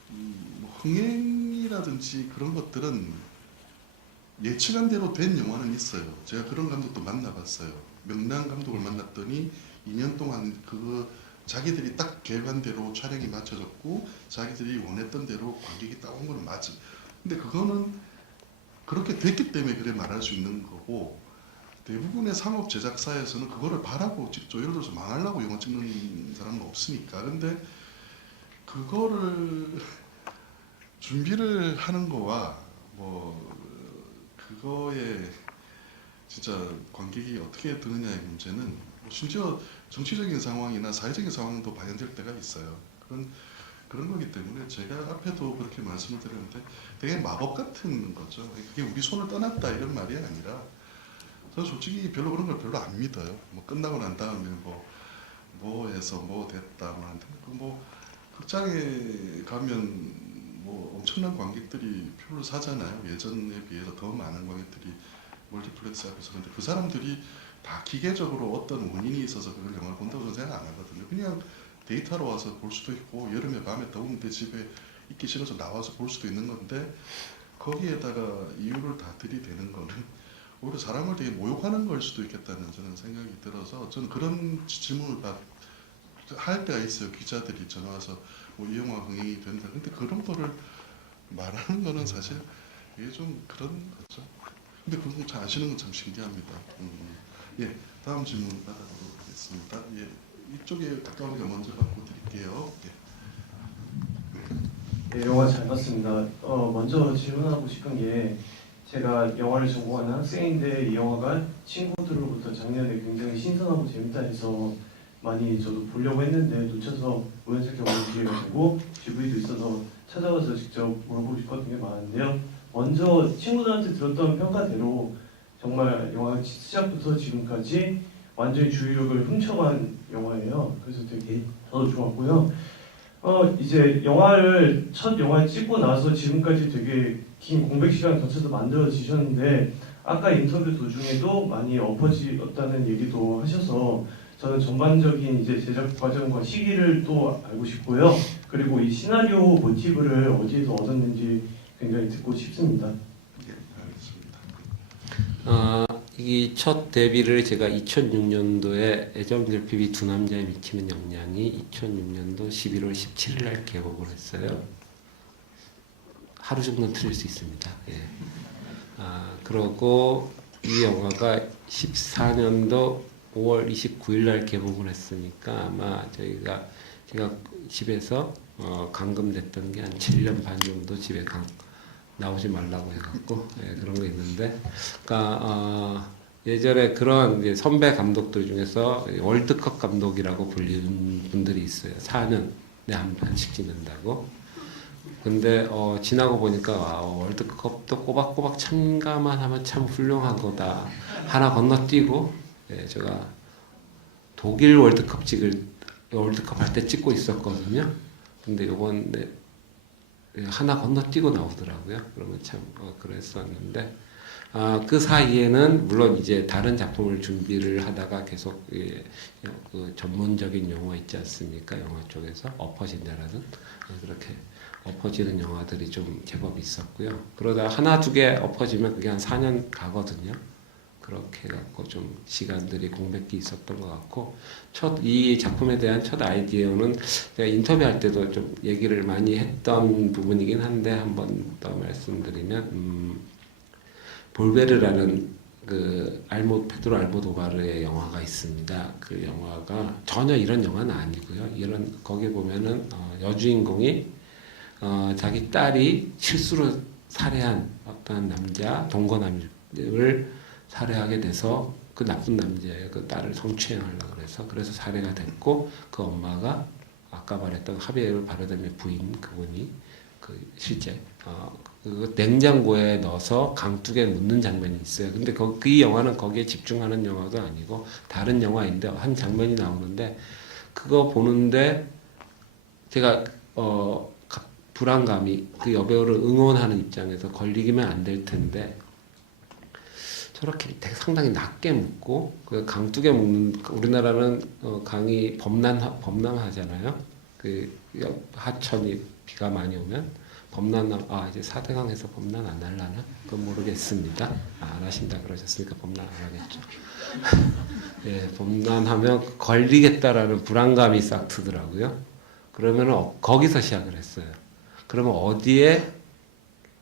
뭐 흥행이라든지 그런 것들은 예측한 대로 된 영화는 있어요. 제가 그런 감독도 만나봤어요. 명랑 감독을 만났더니 2년 동안 그 자기들이 딱 계획한 대로 촬영이 맞춰졌고 자기들이 원했던 대로 관객이 딱 온 거는 맞지. 근데 그거는 그렇게 됐기 때문에 그래 말할 수 있는 거고 대부분의 상업 제작사에서는 그거를 바라고 찍죠. 예를 들어서 망하려고 영화 찍는 사람은 없으니까. 근데 그거를 준비를 하는 거와 뭐 그거에 진짜 관객이 어떻게 드느냐의 문제는 뭐 심지어 정치적인 상황이나 사회적인 상황도 반영될 때가 있어요. 그런 거기 때문에 제가 앞에도 그렇게 말씀을 드렸는데 되게 마법 같은 거죠. 그게 우리 손을 떠났다 이런 말이 아니라 저는 솔직히 별로 그런 걸 별로 안 믿어요. 뭐 끝나고 난 다음에 뭐 해서 뭐 됐다 뭐 극장에 가면 뭐 엄청난 관객들이 표를 사잖아요. 예전에 비해서 더 많은 관객들이 멀티플렉스 앞에서. 근데 그 사람들이 다 기계적으로 어떤 원인이 있어서 그걸 영화를 본다고 저는 생각 안 하거든요. 그냥 데이터로 와서 볼 수도 있고 여름에 밤에 더운데 집에 있기 싫어서 나와서 볼 수도 있는 건데 거기에다가 이유를 다 들이대는 거는 오히려 사람을 되게 모욕하는 걸 수도 있겠다는 저는 생각이 들어서 저는 그런 질문을 할 때가 있어요. 기자들이 전화 와서 뭐 이 영화 흥행이 된다. 근데 그런 거를 말하는 거는 사실 이게 좀 그런 거죠. 근데 그건 잘 아시는 건 참 신기합니다. 예, 다음 질문 받아보도록 하겠습니다. 예, 이쪽에 가까우니까 먼저 받고 드릴게요. 예. 네, 영화 잘 봤습니다. 먼저 질문하고 싶은 게 제가 영화를 전공하는 학생인데 이 영화가 친구들로부터 작년에 굉장히 신선하고 재밌다 해서 많이 저도 보려고 했는데 놓쳐서 우연찮게 오는 기회가 되고 GV도 있어서 찾아와서 직접 물어보고 싶었던 게 많은데요. 먼저 친구들한테 들었던 평가대로 정말 영화 시작부터 지금까지 완전히 주의력을 훔쳐간 영화예요. 그래서 되게 저도 좋았고요. 이제 영화를 첫 영화 찍고 나서 지금까지 되게 긴 공백 시간 거쳐서 만들어지셨는데 아까 인터뷰 도중에도 많이 엎어지었다는 얘기도 하셔서 저는 전반적인 이제 제작 과정과 시기를 또 알고 싶고요. 그리고 이 시나리오 모티브를 어디에서 얻었는지 굉장히 듣고 싶습니다. 예, 알겠습니다. 이 첫 데뷔를 제가 2006년도에 애정결핍이 두 남자에 미치는 영향이 2006년도 11월 17일 날 개봉을 했어요. 하루 정도 틀릴 수 있습니다. 예. 그러고 이 영화가 14년도 5월 29일 날 개봉을 했으니까 아마 제가 집에서 감금됐던 게 한 7년 반 정도 집에 나오지 말라고 해갖고 예, 그런 거 있는데, 그러니까 예전에 그런 이제 선배 감독들 중에서 월드컵 감독이라고 불리는 분들이 있어요. 4년에 한 편씩 찍는다고. 근데 지나고 보니까 월드컵도 꼬박꼬박 참가만 하면 참 훌륭한 거다. 하나 건너뛰고 예, 제가 독일 월드컵 할 때 찍고 있었거든요. 근데 요번 하나 건너뛰고 나오더라고요. 그러면 참 그랬었는데 그 사이에는 물론 이제 다른 작품을 준비를 하다가 계속 그 전문적인 용어 있지 않습니까? 영화 쪽에서 엎어진다라는 그렇게 엎어지는 영화들이 좀 제법 있었고요. 그러다 하나 두 개 엎어지면 그게 한 4년 가거든요. 그렇게 해갖고 좀 시간들이 공백기 있었던 것 같고 이 작품에 대한 첫 아이디어는 제가 인터뷰할 때도 좀 얘기를 많이 했던 부분이긴 한데 한 번 더 말씀드리면 볼베르라는 그 페드로 알모도바르의 영화가 있습니다. 그 영화가 전혀 이런 영화는 아니고요. 거기 보면은 여주인공이 자기 딸이 실수로 살해한 어떤 남자 동거남을 살해하게 돼서 그 나쁜 남자의 그 딸을 성추행하려고 그래서 살해가 됐고 그 엄마가 아까 말했던 하비에르 바르뎀의 부인 그분이 그 실제 그 냉장고에 넣어서 강둑에 묻는 장면이 있어요. 근데 그 영화는 거기에 집중하는 영화도 아니고 다른 영화인데 한 장면이 나오는데 그거 보는데 제가 불안감이 그 여배우를 응원하는 입장에서 걸리기만 안 될 텐데 저렇게 되게 상당히 낮게 묻고 그 강둑에 묻는 우리나라는 강이 범람하잖아요. 그 하천이 비가 많이 오면 이제 4대강에서 범람 안 하려나? 그건 모르겠습니다. 안 하신다 그러셨으니까 범람 안 하겠죠. 예, 범람하면 걸리겠다라는 불안감이 싹 드더라고요. 그러면 거기서 시작을 했어요. 그러면 어디에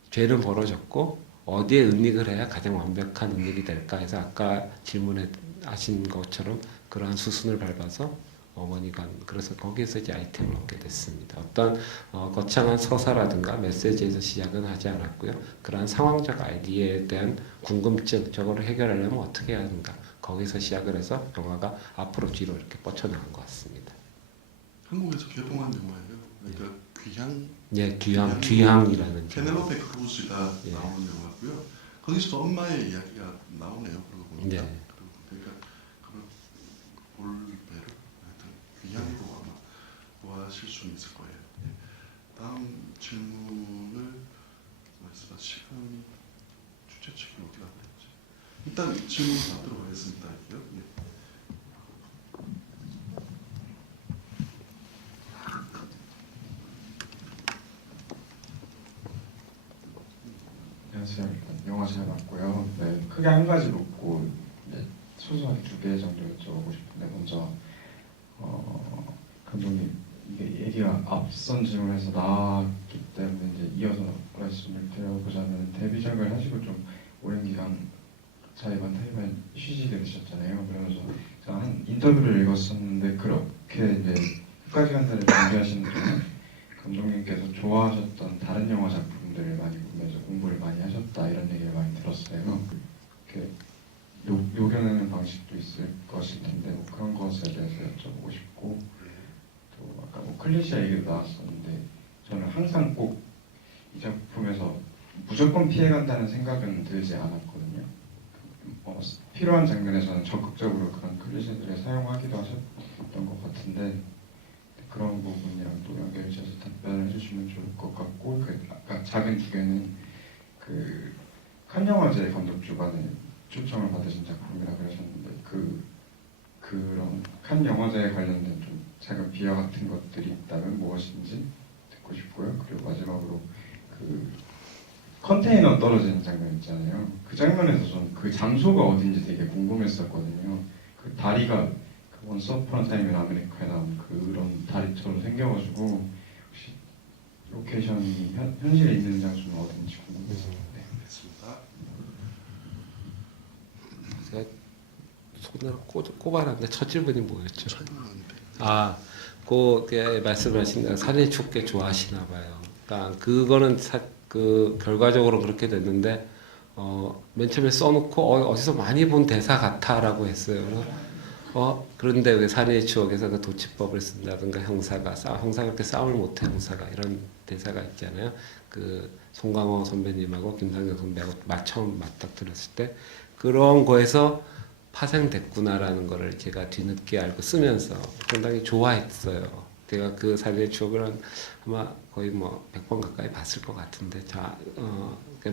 죄는 벌어졌고 어디에 은닉을 해야 가장 완벽한 은닉이 될까 해서 아까 질문에 하신 것처럼 그러한 수순을 밟아서 어머니가 그래서 거기에서 이제 아이템을 얻게 됐습니다. 어떤 거창한 서사라든가 메시지에서 시작은 하지 않았고요. 그러한 상황적 아이디어에 대한 궁금증 저거를 해결하려면 어떻게 해야 하는가 거기서 시작을 해서 영화가 앞으로 뒤로 이렇게 뻗쳐나간 것 같습니다. 한국에서 개봉한 영화예요. 그러니까 귀향. 예, 귀향이라는 페넬로페 크루즈가 예. 나오는 영화고요. 거기서도 엄마의 이야기가 나오네요. 그러고 보니까. 예. 그러니까 그걸 볼베르 귀향으로 아마 보아하실 수는 있을 거예요. 예. 다음 질문을 말씀하신 시간이 주최측이 어디가 됐지? 일단 질문 받도록 하겠습니다. 예. 안녕하세요. 일단 영화 잘 봤고요. 네, 크게 한 가지 묻고 소소하게 2개 정도 여쭤보고 싶은데 먼저 감독님 이게 얘기가 앞선 질문에서 나왔기 때문에 이제 이어서 말씀을 드려보자면 데뷔작을 하시고 좀 오랜 기간 자의반 타이반 쉬지게 되셨잖아요. 그러면서 제가 한 인터뷰를 읽었었는데 그렇게 이제 끝까지 간다를 준비하시는 동안 감독님께서 좋아하셨던 다른 영화 작품들을 많이 보면서 공부를 많이 하셨다 이런 얘기를 많이 들었어요. 이렇게 요겨내는 방식도 있을 것일 텐데 뭐 그런 것에 대해서 여쭤보고 싶고 또 아까 뭐 클리셰 얘기도 나왔었는데 저는 항상 꼭 이 작품에서 무조건 피해간다는 생각은 들지 않았거든요. 필요한 장면에서는 적극적으로 그런 클리셰들을 사용하기도 하셨던 것 같은데 그런 부분이랑 또 연결지어서 답변을 해주시면 좋을 것 같고 아까 작은 2개는 그 칸 영화제 감독 주관에 초청을 받으신 작품이라 그러셨는데 그런 칸 영화제에 관련된 좀 작은 비하 같은 것들이 있다면 무엇인지 듣고 싶고요. 그리고 마지막으로 그 컨테이너 떨어지는 장면 있잖아요. 그 장면에서 좀 그 장소가 어딘지 되게 궁금했었거든요. 그 다리가 원스 어폰 타임 인 아메리카에 나온 그런 다리처럼 생겨가지고 혹시 로케이션이 현실에 있는 장소는 어딘지 궁금해서 네. 알겠습니다. 제가 손으로 꼽아놨는데 첫 질문이 뭐였죠? 촬영하는데. 그 말씀하신 사진 축제 좋아하시나 봐요. 그러니까 그거는 그 결과적으로 그렇게 됐는데 맨 처음에 써놓고 어디서 많이 본 대사 같아라고 했어요. 그런데 왜 살인의 추억에서 그 도치법을 쓴다든가 형사가 그렇게 싸움을 못해 형사가 이런 대사가 있잖아요. 그 송강호 선배님하고 김상경 선배하고 처음 맞닥뜨렸을 때 그런 거에서 파생됐구나라는 거를 제가 뒤늦게 알고 쓰면서 상당히 좋아했어요. 제가 그 살인의 추억을 아마 거의 뭐 100번 가까이 봤을 것 같은데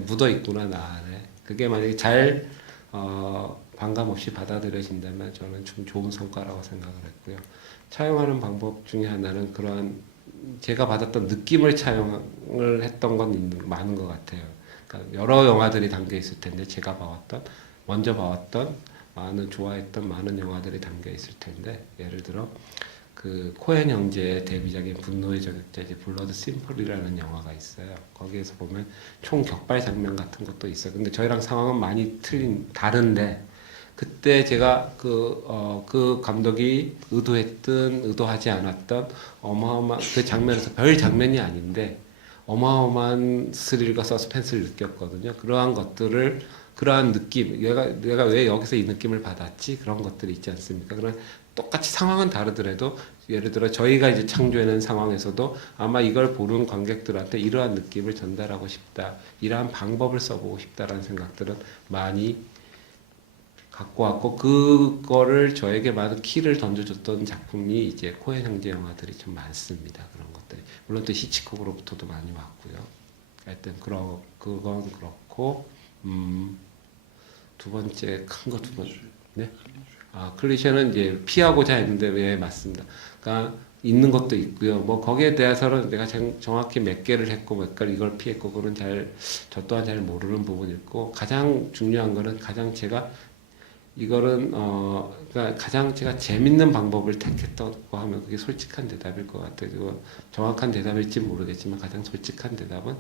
묻어 있구나 나 안에. 그게 만약에 잘 반감 없이 받아들여진다면 저는 좀 좋은 성과라고 생각을 했고요. 차용하는 방법 중에 하나는 그러한 제가 받았던 느낌을 차용을 했던 건 많은 것 같아요. 그러니까 여러 영화들이 담겨 있을 텐데 제가 먼저 봐왔던 좋아했던 많은 영화들이 담겨 있을 텐데 예를 들어 그 코엔 형제의 데뷔작인 분노의 저격자 이제 블러드 심플이라는 영화가 있어요. 거기에서 보면 총 격발 장면 같은 것도 있어요. 근데 저희랑 상황은 많이 다른데 그때 제가 그 감독이 의도했든 의도하지 않았던 어마어마한 그 장면에서 별 장면이 아닌데 어마어마한 스릴과 서스펜스를 느꼈거든요. 그러한 것들을 그러한 느낌, 내가 왜 여기서 이 느낌을 받았지? 그런 것들이 있지 않습니까? 그런 똑같이 상황은 다르더라도 예를 들어 저희가 이제 창조해낸 상황에서도 아마 이걸 보는 관객들한테 이러한 느낌을 전달하고 싶다, 이러한 방법을 써보고 싶다라는 생각들은 많이 갖고 왔고 그거를 저에게 많은 키를 던져줬던 작품이 이제 코엔 형제 영화들이 좀 많습니다. 그런 것들이 물론 또 히치콕으로부터도 많이 왔고요. 하여튼 그건 그렇고 두 번째 큰 거 두 번째 네? 클리셰는 이제 피하고자 했는데 왜 맞습니다. 그러니까 있는 것도 있고요. 뭐 거기에 대해서는 내가 정확히 몇 개를 했고 몇 개를 이걸 피했고 그건 저 또한 잘 모르는 부분이 있고 가장 중요한 거는 가장 제가 이거는 그러니까 가장 제가 재밌는 방법을 택했다고 하면 그게 솔직한 대답일 것 같아요. 그리고 정확한 대답일지 모르겠지만 가장 솔직한 대답은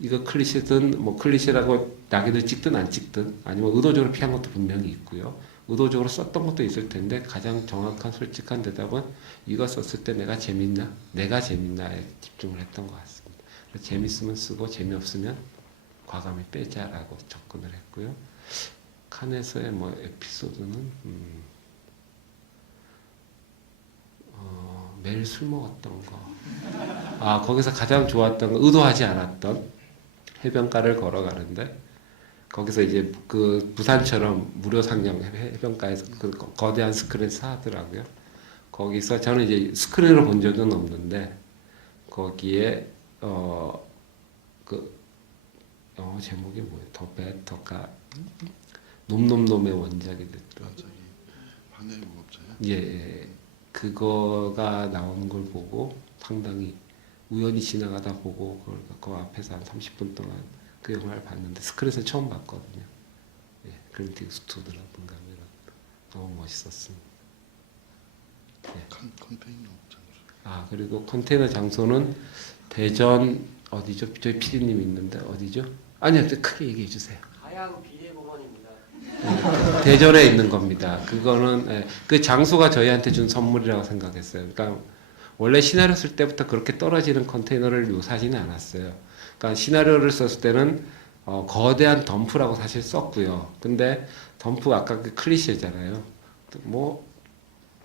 이거 클리셰든 뭐 클리셰라고 낙인을 찍든 안 찍든 아니면 의도적으로 피한 것도 분명히 있고요. 의도적으로 썼던 것도 있을 텐데 가장 정확한 솔직한 대답은 이거 썼을 때 내가 재밌나에 집중을 했던 것 같습니다. 그래서 재밌으면 쓰고 재미없으면 과감히 빼자라고 접근을 했고요. 칸에서의 뭐 에피소드는 매일 술 먹었던 거. 거기서 가장 좋았던 거 의도하지 않았던 해변가를 걸어가는데 거기서 이제 그 부산처럼 무료 상영 해변가에서 그 거대한 스크린에서 하더라고요. 거기서 저는 이제 스크린으로 본 적은 없는데 거기에 영어 제목이 뭐예요? 더 베터가 놈놈놈의 원작이 됐더라고요. 방향이 무겁잖아요. 예, 그거가 나오는 걸 보고 상당히 우연히 지나가다 보고 그 앞에서 한 30분 동안 그 영화를 봤는데 스크린에서 처음 봤거든요. 예, 클린트 이스트우드라든가 이런 너무 멋있었습니다. 예. 컨테이너 장소. 그리고 컨테이너 장소는 대전 어디죠? 저희 PD님 있는데 어디죠? 아니요, 크게 얘기해 주세요. 가양 비례공원입니다. 대전에 있는 겁니다. 그거는 그 장소가 저희한테 준 선물이라고 생각했어요. 그러니까 원래 시나리오 쓸 때부터 그렇게 떨어지는 컨테이너를 묘사하지는 않았어요. 그러니까 시나리오를 썼을 때는 거대한 덤프라고 사실 썼고요. 근데 덤프 아까 그 클리셰잖아요. 뭐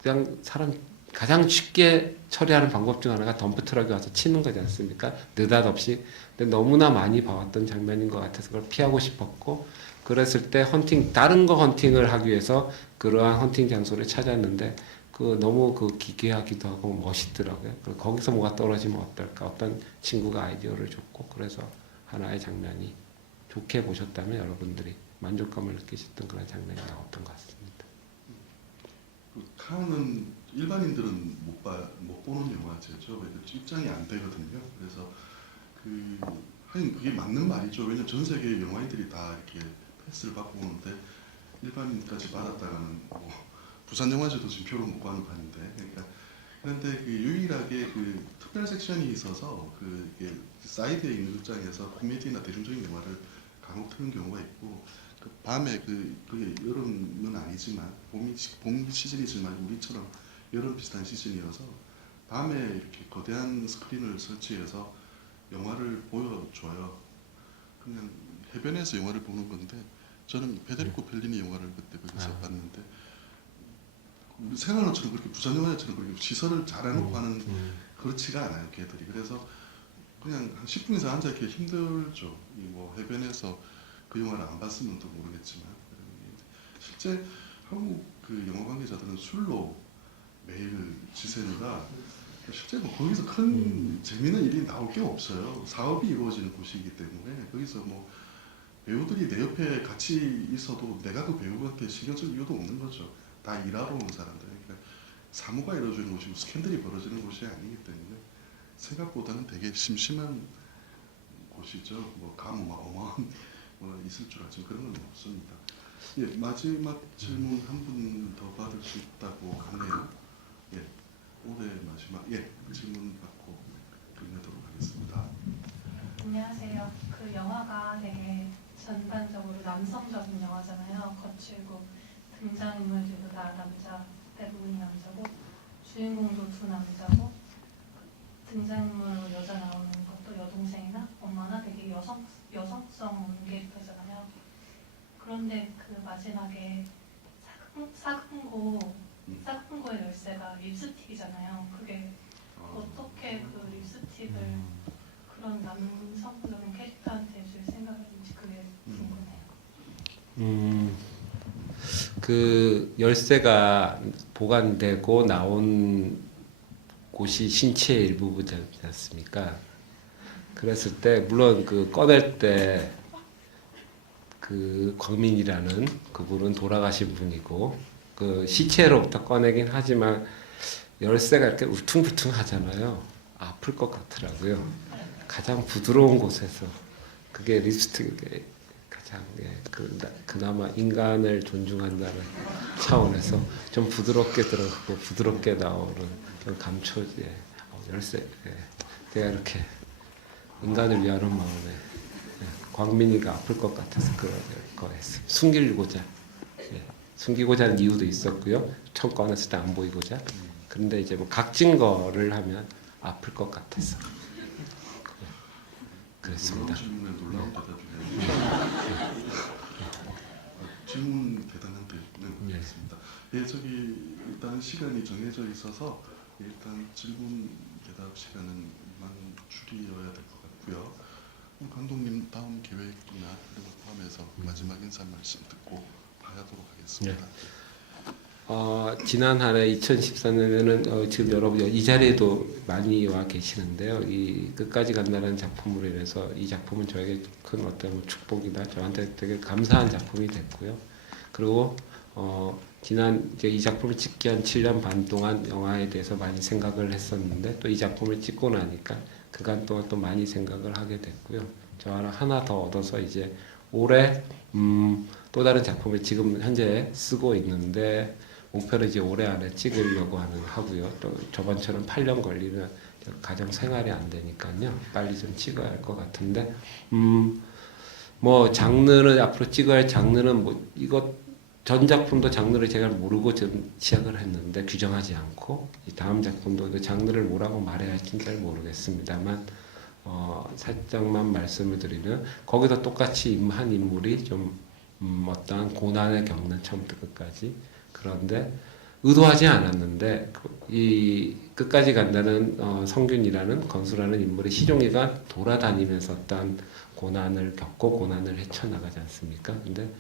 그냥 사람 가장 쉽게 처리하는 방법 중 하나가 덤프 트럭이 와서 치는 거지 않습니까? 느닷없이. 근데 너무나 많이 봐왔던 장면인 것 같아서 그걸 피하고 싶었고 그랬을 때 다른 거 헌팅을 하기 위해서 그러한 헌팅 장소를 찾았는데 너무 기괴하기도 하고 멋있더라고요. 그래서 거기서 뭐가 떨어지면 어떨까? 어떤 친구가 아이디어를 줬고 그래서 하나의 장면이 좋게 보셨다면 여러분들이 만족감을 느끼셨던 그런 장면이 나왔던 것 같습니다. 칸은 일반인들은 못 보는 영화제죠. 입장이 안 되거든요. 그래서 하긴 그게 맞는 말이죠. 왜냐면 전 세계 영화인들이 다 이렇게 패스를 받고 오는데 일반인까지 받았다가는 부산 영화제도 지금 표를 못 받는 판인데. 그런데 유일하게 특별 섹션이 있어서 이게 사이드에 있는 극장에서 코미디나 대중적인 영화를 간혹 트는 경우가 있고 밤에 그게 여름은 아니지만 봄 시즌이지만 우리처럼 여름 비슷한 시즌이어서 밤에 이렇게 거대한 스크린을 설치해서 영화를 보여줘요. 그냥 해변에서 영화를 보는 건데 저는 페데리코 펠리니 영화를 그때 거기서 봤는데 우리 생활로처럼 그렇게 부산 영화처럼 그렇게 시설을 잘 해놓고 하는 그렇지가 않아요, 걔들이. 그래서 그냥 한 10분 이상 앉아있기 힘들죠. 해변에서 그 영화를 안 봤으면 또 모르겠지만 실제 한국 영화 관계자들은 술로 매일 지새느라 실제 거기서 큰 재미있는 일이 나올 게 없어요. 사업이 이루어지는 곳이기 때문에 거기서 배우들이 내 옆에 같이 있어도 내가 그 배우한테 신경 쓸 이유도 없는 거죠. 다 일하러 온 사람들. 그러니까 사무가 이루어지는 곳이고 스캔들이 벌어지는 곳이 아니기 때문에 생각보다는 되게 심심한 곳이죠. 어마어마한 있을 줄 알지만 그런 건 없습니다. 예, 마지막 질문 한 분 더 받을 수 있다고 하네요. 예, 올해 마지막 질문 받고 끝내도록 하겠습니다. 안녕하세요. 그 영화가 되게 전반적으로 남성적인 영화잖아요. 거칠고 등장인물들도 다 남자, 대부분이 남자고 주인공도 두 남자고 등장인물로 여자 나오는 것도 여동생이나 엄마나 되게 여성성 캐릭터잖아요. 그런데 그 마지막에 사금고의 열쇠가 립스틱이잖아요. 그게 어떻게 그 립스틱을 그런 남성적인 캐릭터한테 줄 생각인지 그게 궁금해요. 그 열쇠가 보관되고 나온 곳이 신체의 일부분이지 않습니까? 그랬을 때 물론 그 꺼낼 때 그 광민이라는 그분은 돌아가신 분이고 그 시체로부터 꺼내긴 하지만 열쇠가 이렇게 울퉁불퉁하잖아요. 아플 것 같더라고요. 가장 부드러운 곳에서 그게 립스틱의 가장 그나마 인간을 존중한다는 차원에서 좀 부드럽게 들어가고 부드럽게 나오는 그런 감초지의 열쇠. 내가 이렇게 인간을 위하는 마음에 광민이가 아플 것 같아서 그걸 했어요. 숨기고자. 숨기고자 하는 이유도 있었고요. 처음 꺼냈을 때 안 보이고자. 그런데 이제 뭐 각진 거를 하면 아플 것 같아서 그랬습니다. 질문에 놀라운 대답이네요. 질문 대단한데 알겠습니다. 일단 시간이 정해져 있어서 일단 질문 대답 시간은 이만 줄여야 될 것 같고요. 감독님 다음 계획이나 이런 걸 포함해서 마지막 인사 말씀 듣고 가도록 하겠습니다. 지난 한 해 2014년에는 지금 여러분 이 자리에도 많이 와 계시는데요. 이 끝까지 간다는 작품으로 인해서 이 작품은 저에게 큰 어떤 축복이다. 저한테 되게 감사한 작품이 됐고요. 그리고 지난 이제 이 작품을 찍기 한 7년 반 동안 영화에 대해서 많이 생각을 했었는데 또 이 작품을 찍고 나니까 그간 동안 또 많이 생각을 하게 됐고요. 저 하나 더 얻어서 이제 올해 또 다른 작품을 지금 현재 쓰고 있는데 목표는 이제 올해 안에 찍으려고 하고요. 또 저번처럼 8년 걸리면 가정 생활이 안 되니까요. 빨리 좀 찍어야 할 것 같은데 뭐 장르는 앞으로 찍어야 할 장르는 뭐 이것 전 작품도 장르를 제가 모르고 좀 시작을 했는데 규정하지 않고 이 다음 작품도 그 장르를 뭐라고 말해야 할지는 잘 모르겠습니다만 살짝만 말씀을 드리면 거기서 똑같이 한 인물이 좀 어떠한 고난을 겪는 처음부터 끝까지 그런데 의도하지 않았는데 이 끝까지 간다는 성균이라는 건수라는 인물의 시종이가 돌아다니면서 어떤 고난을 겪고 고난을 헤쳐나가지 않습니까? 근데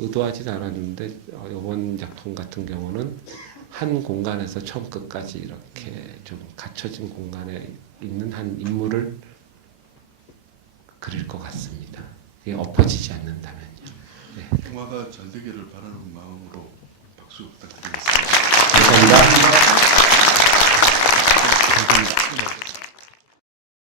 의도하지 않았는데 이번 작품 같은 경우는 한 공간에서 처음 끝까지 이렇게 좀 갇혀진 공간에 있는 한 인물을 그릴 것 같습니다. 이게 엎어지지 않는다면요. 영화가 잘 되기를 바라는 마음으로 박수 부탁드리겠습니다.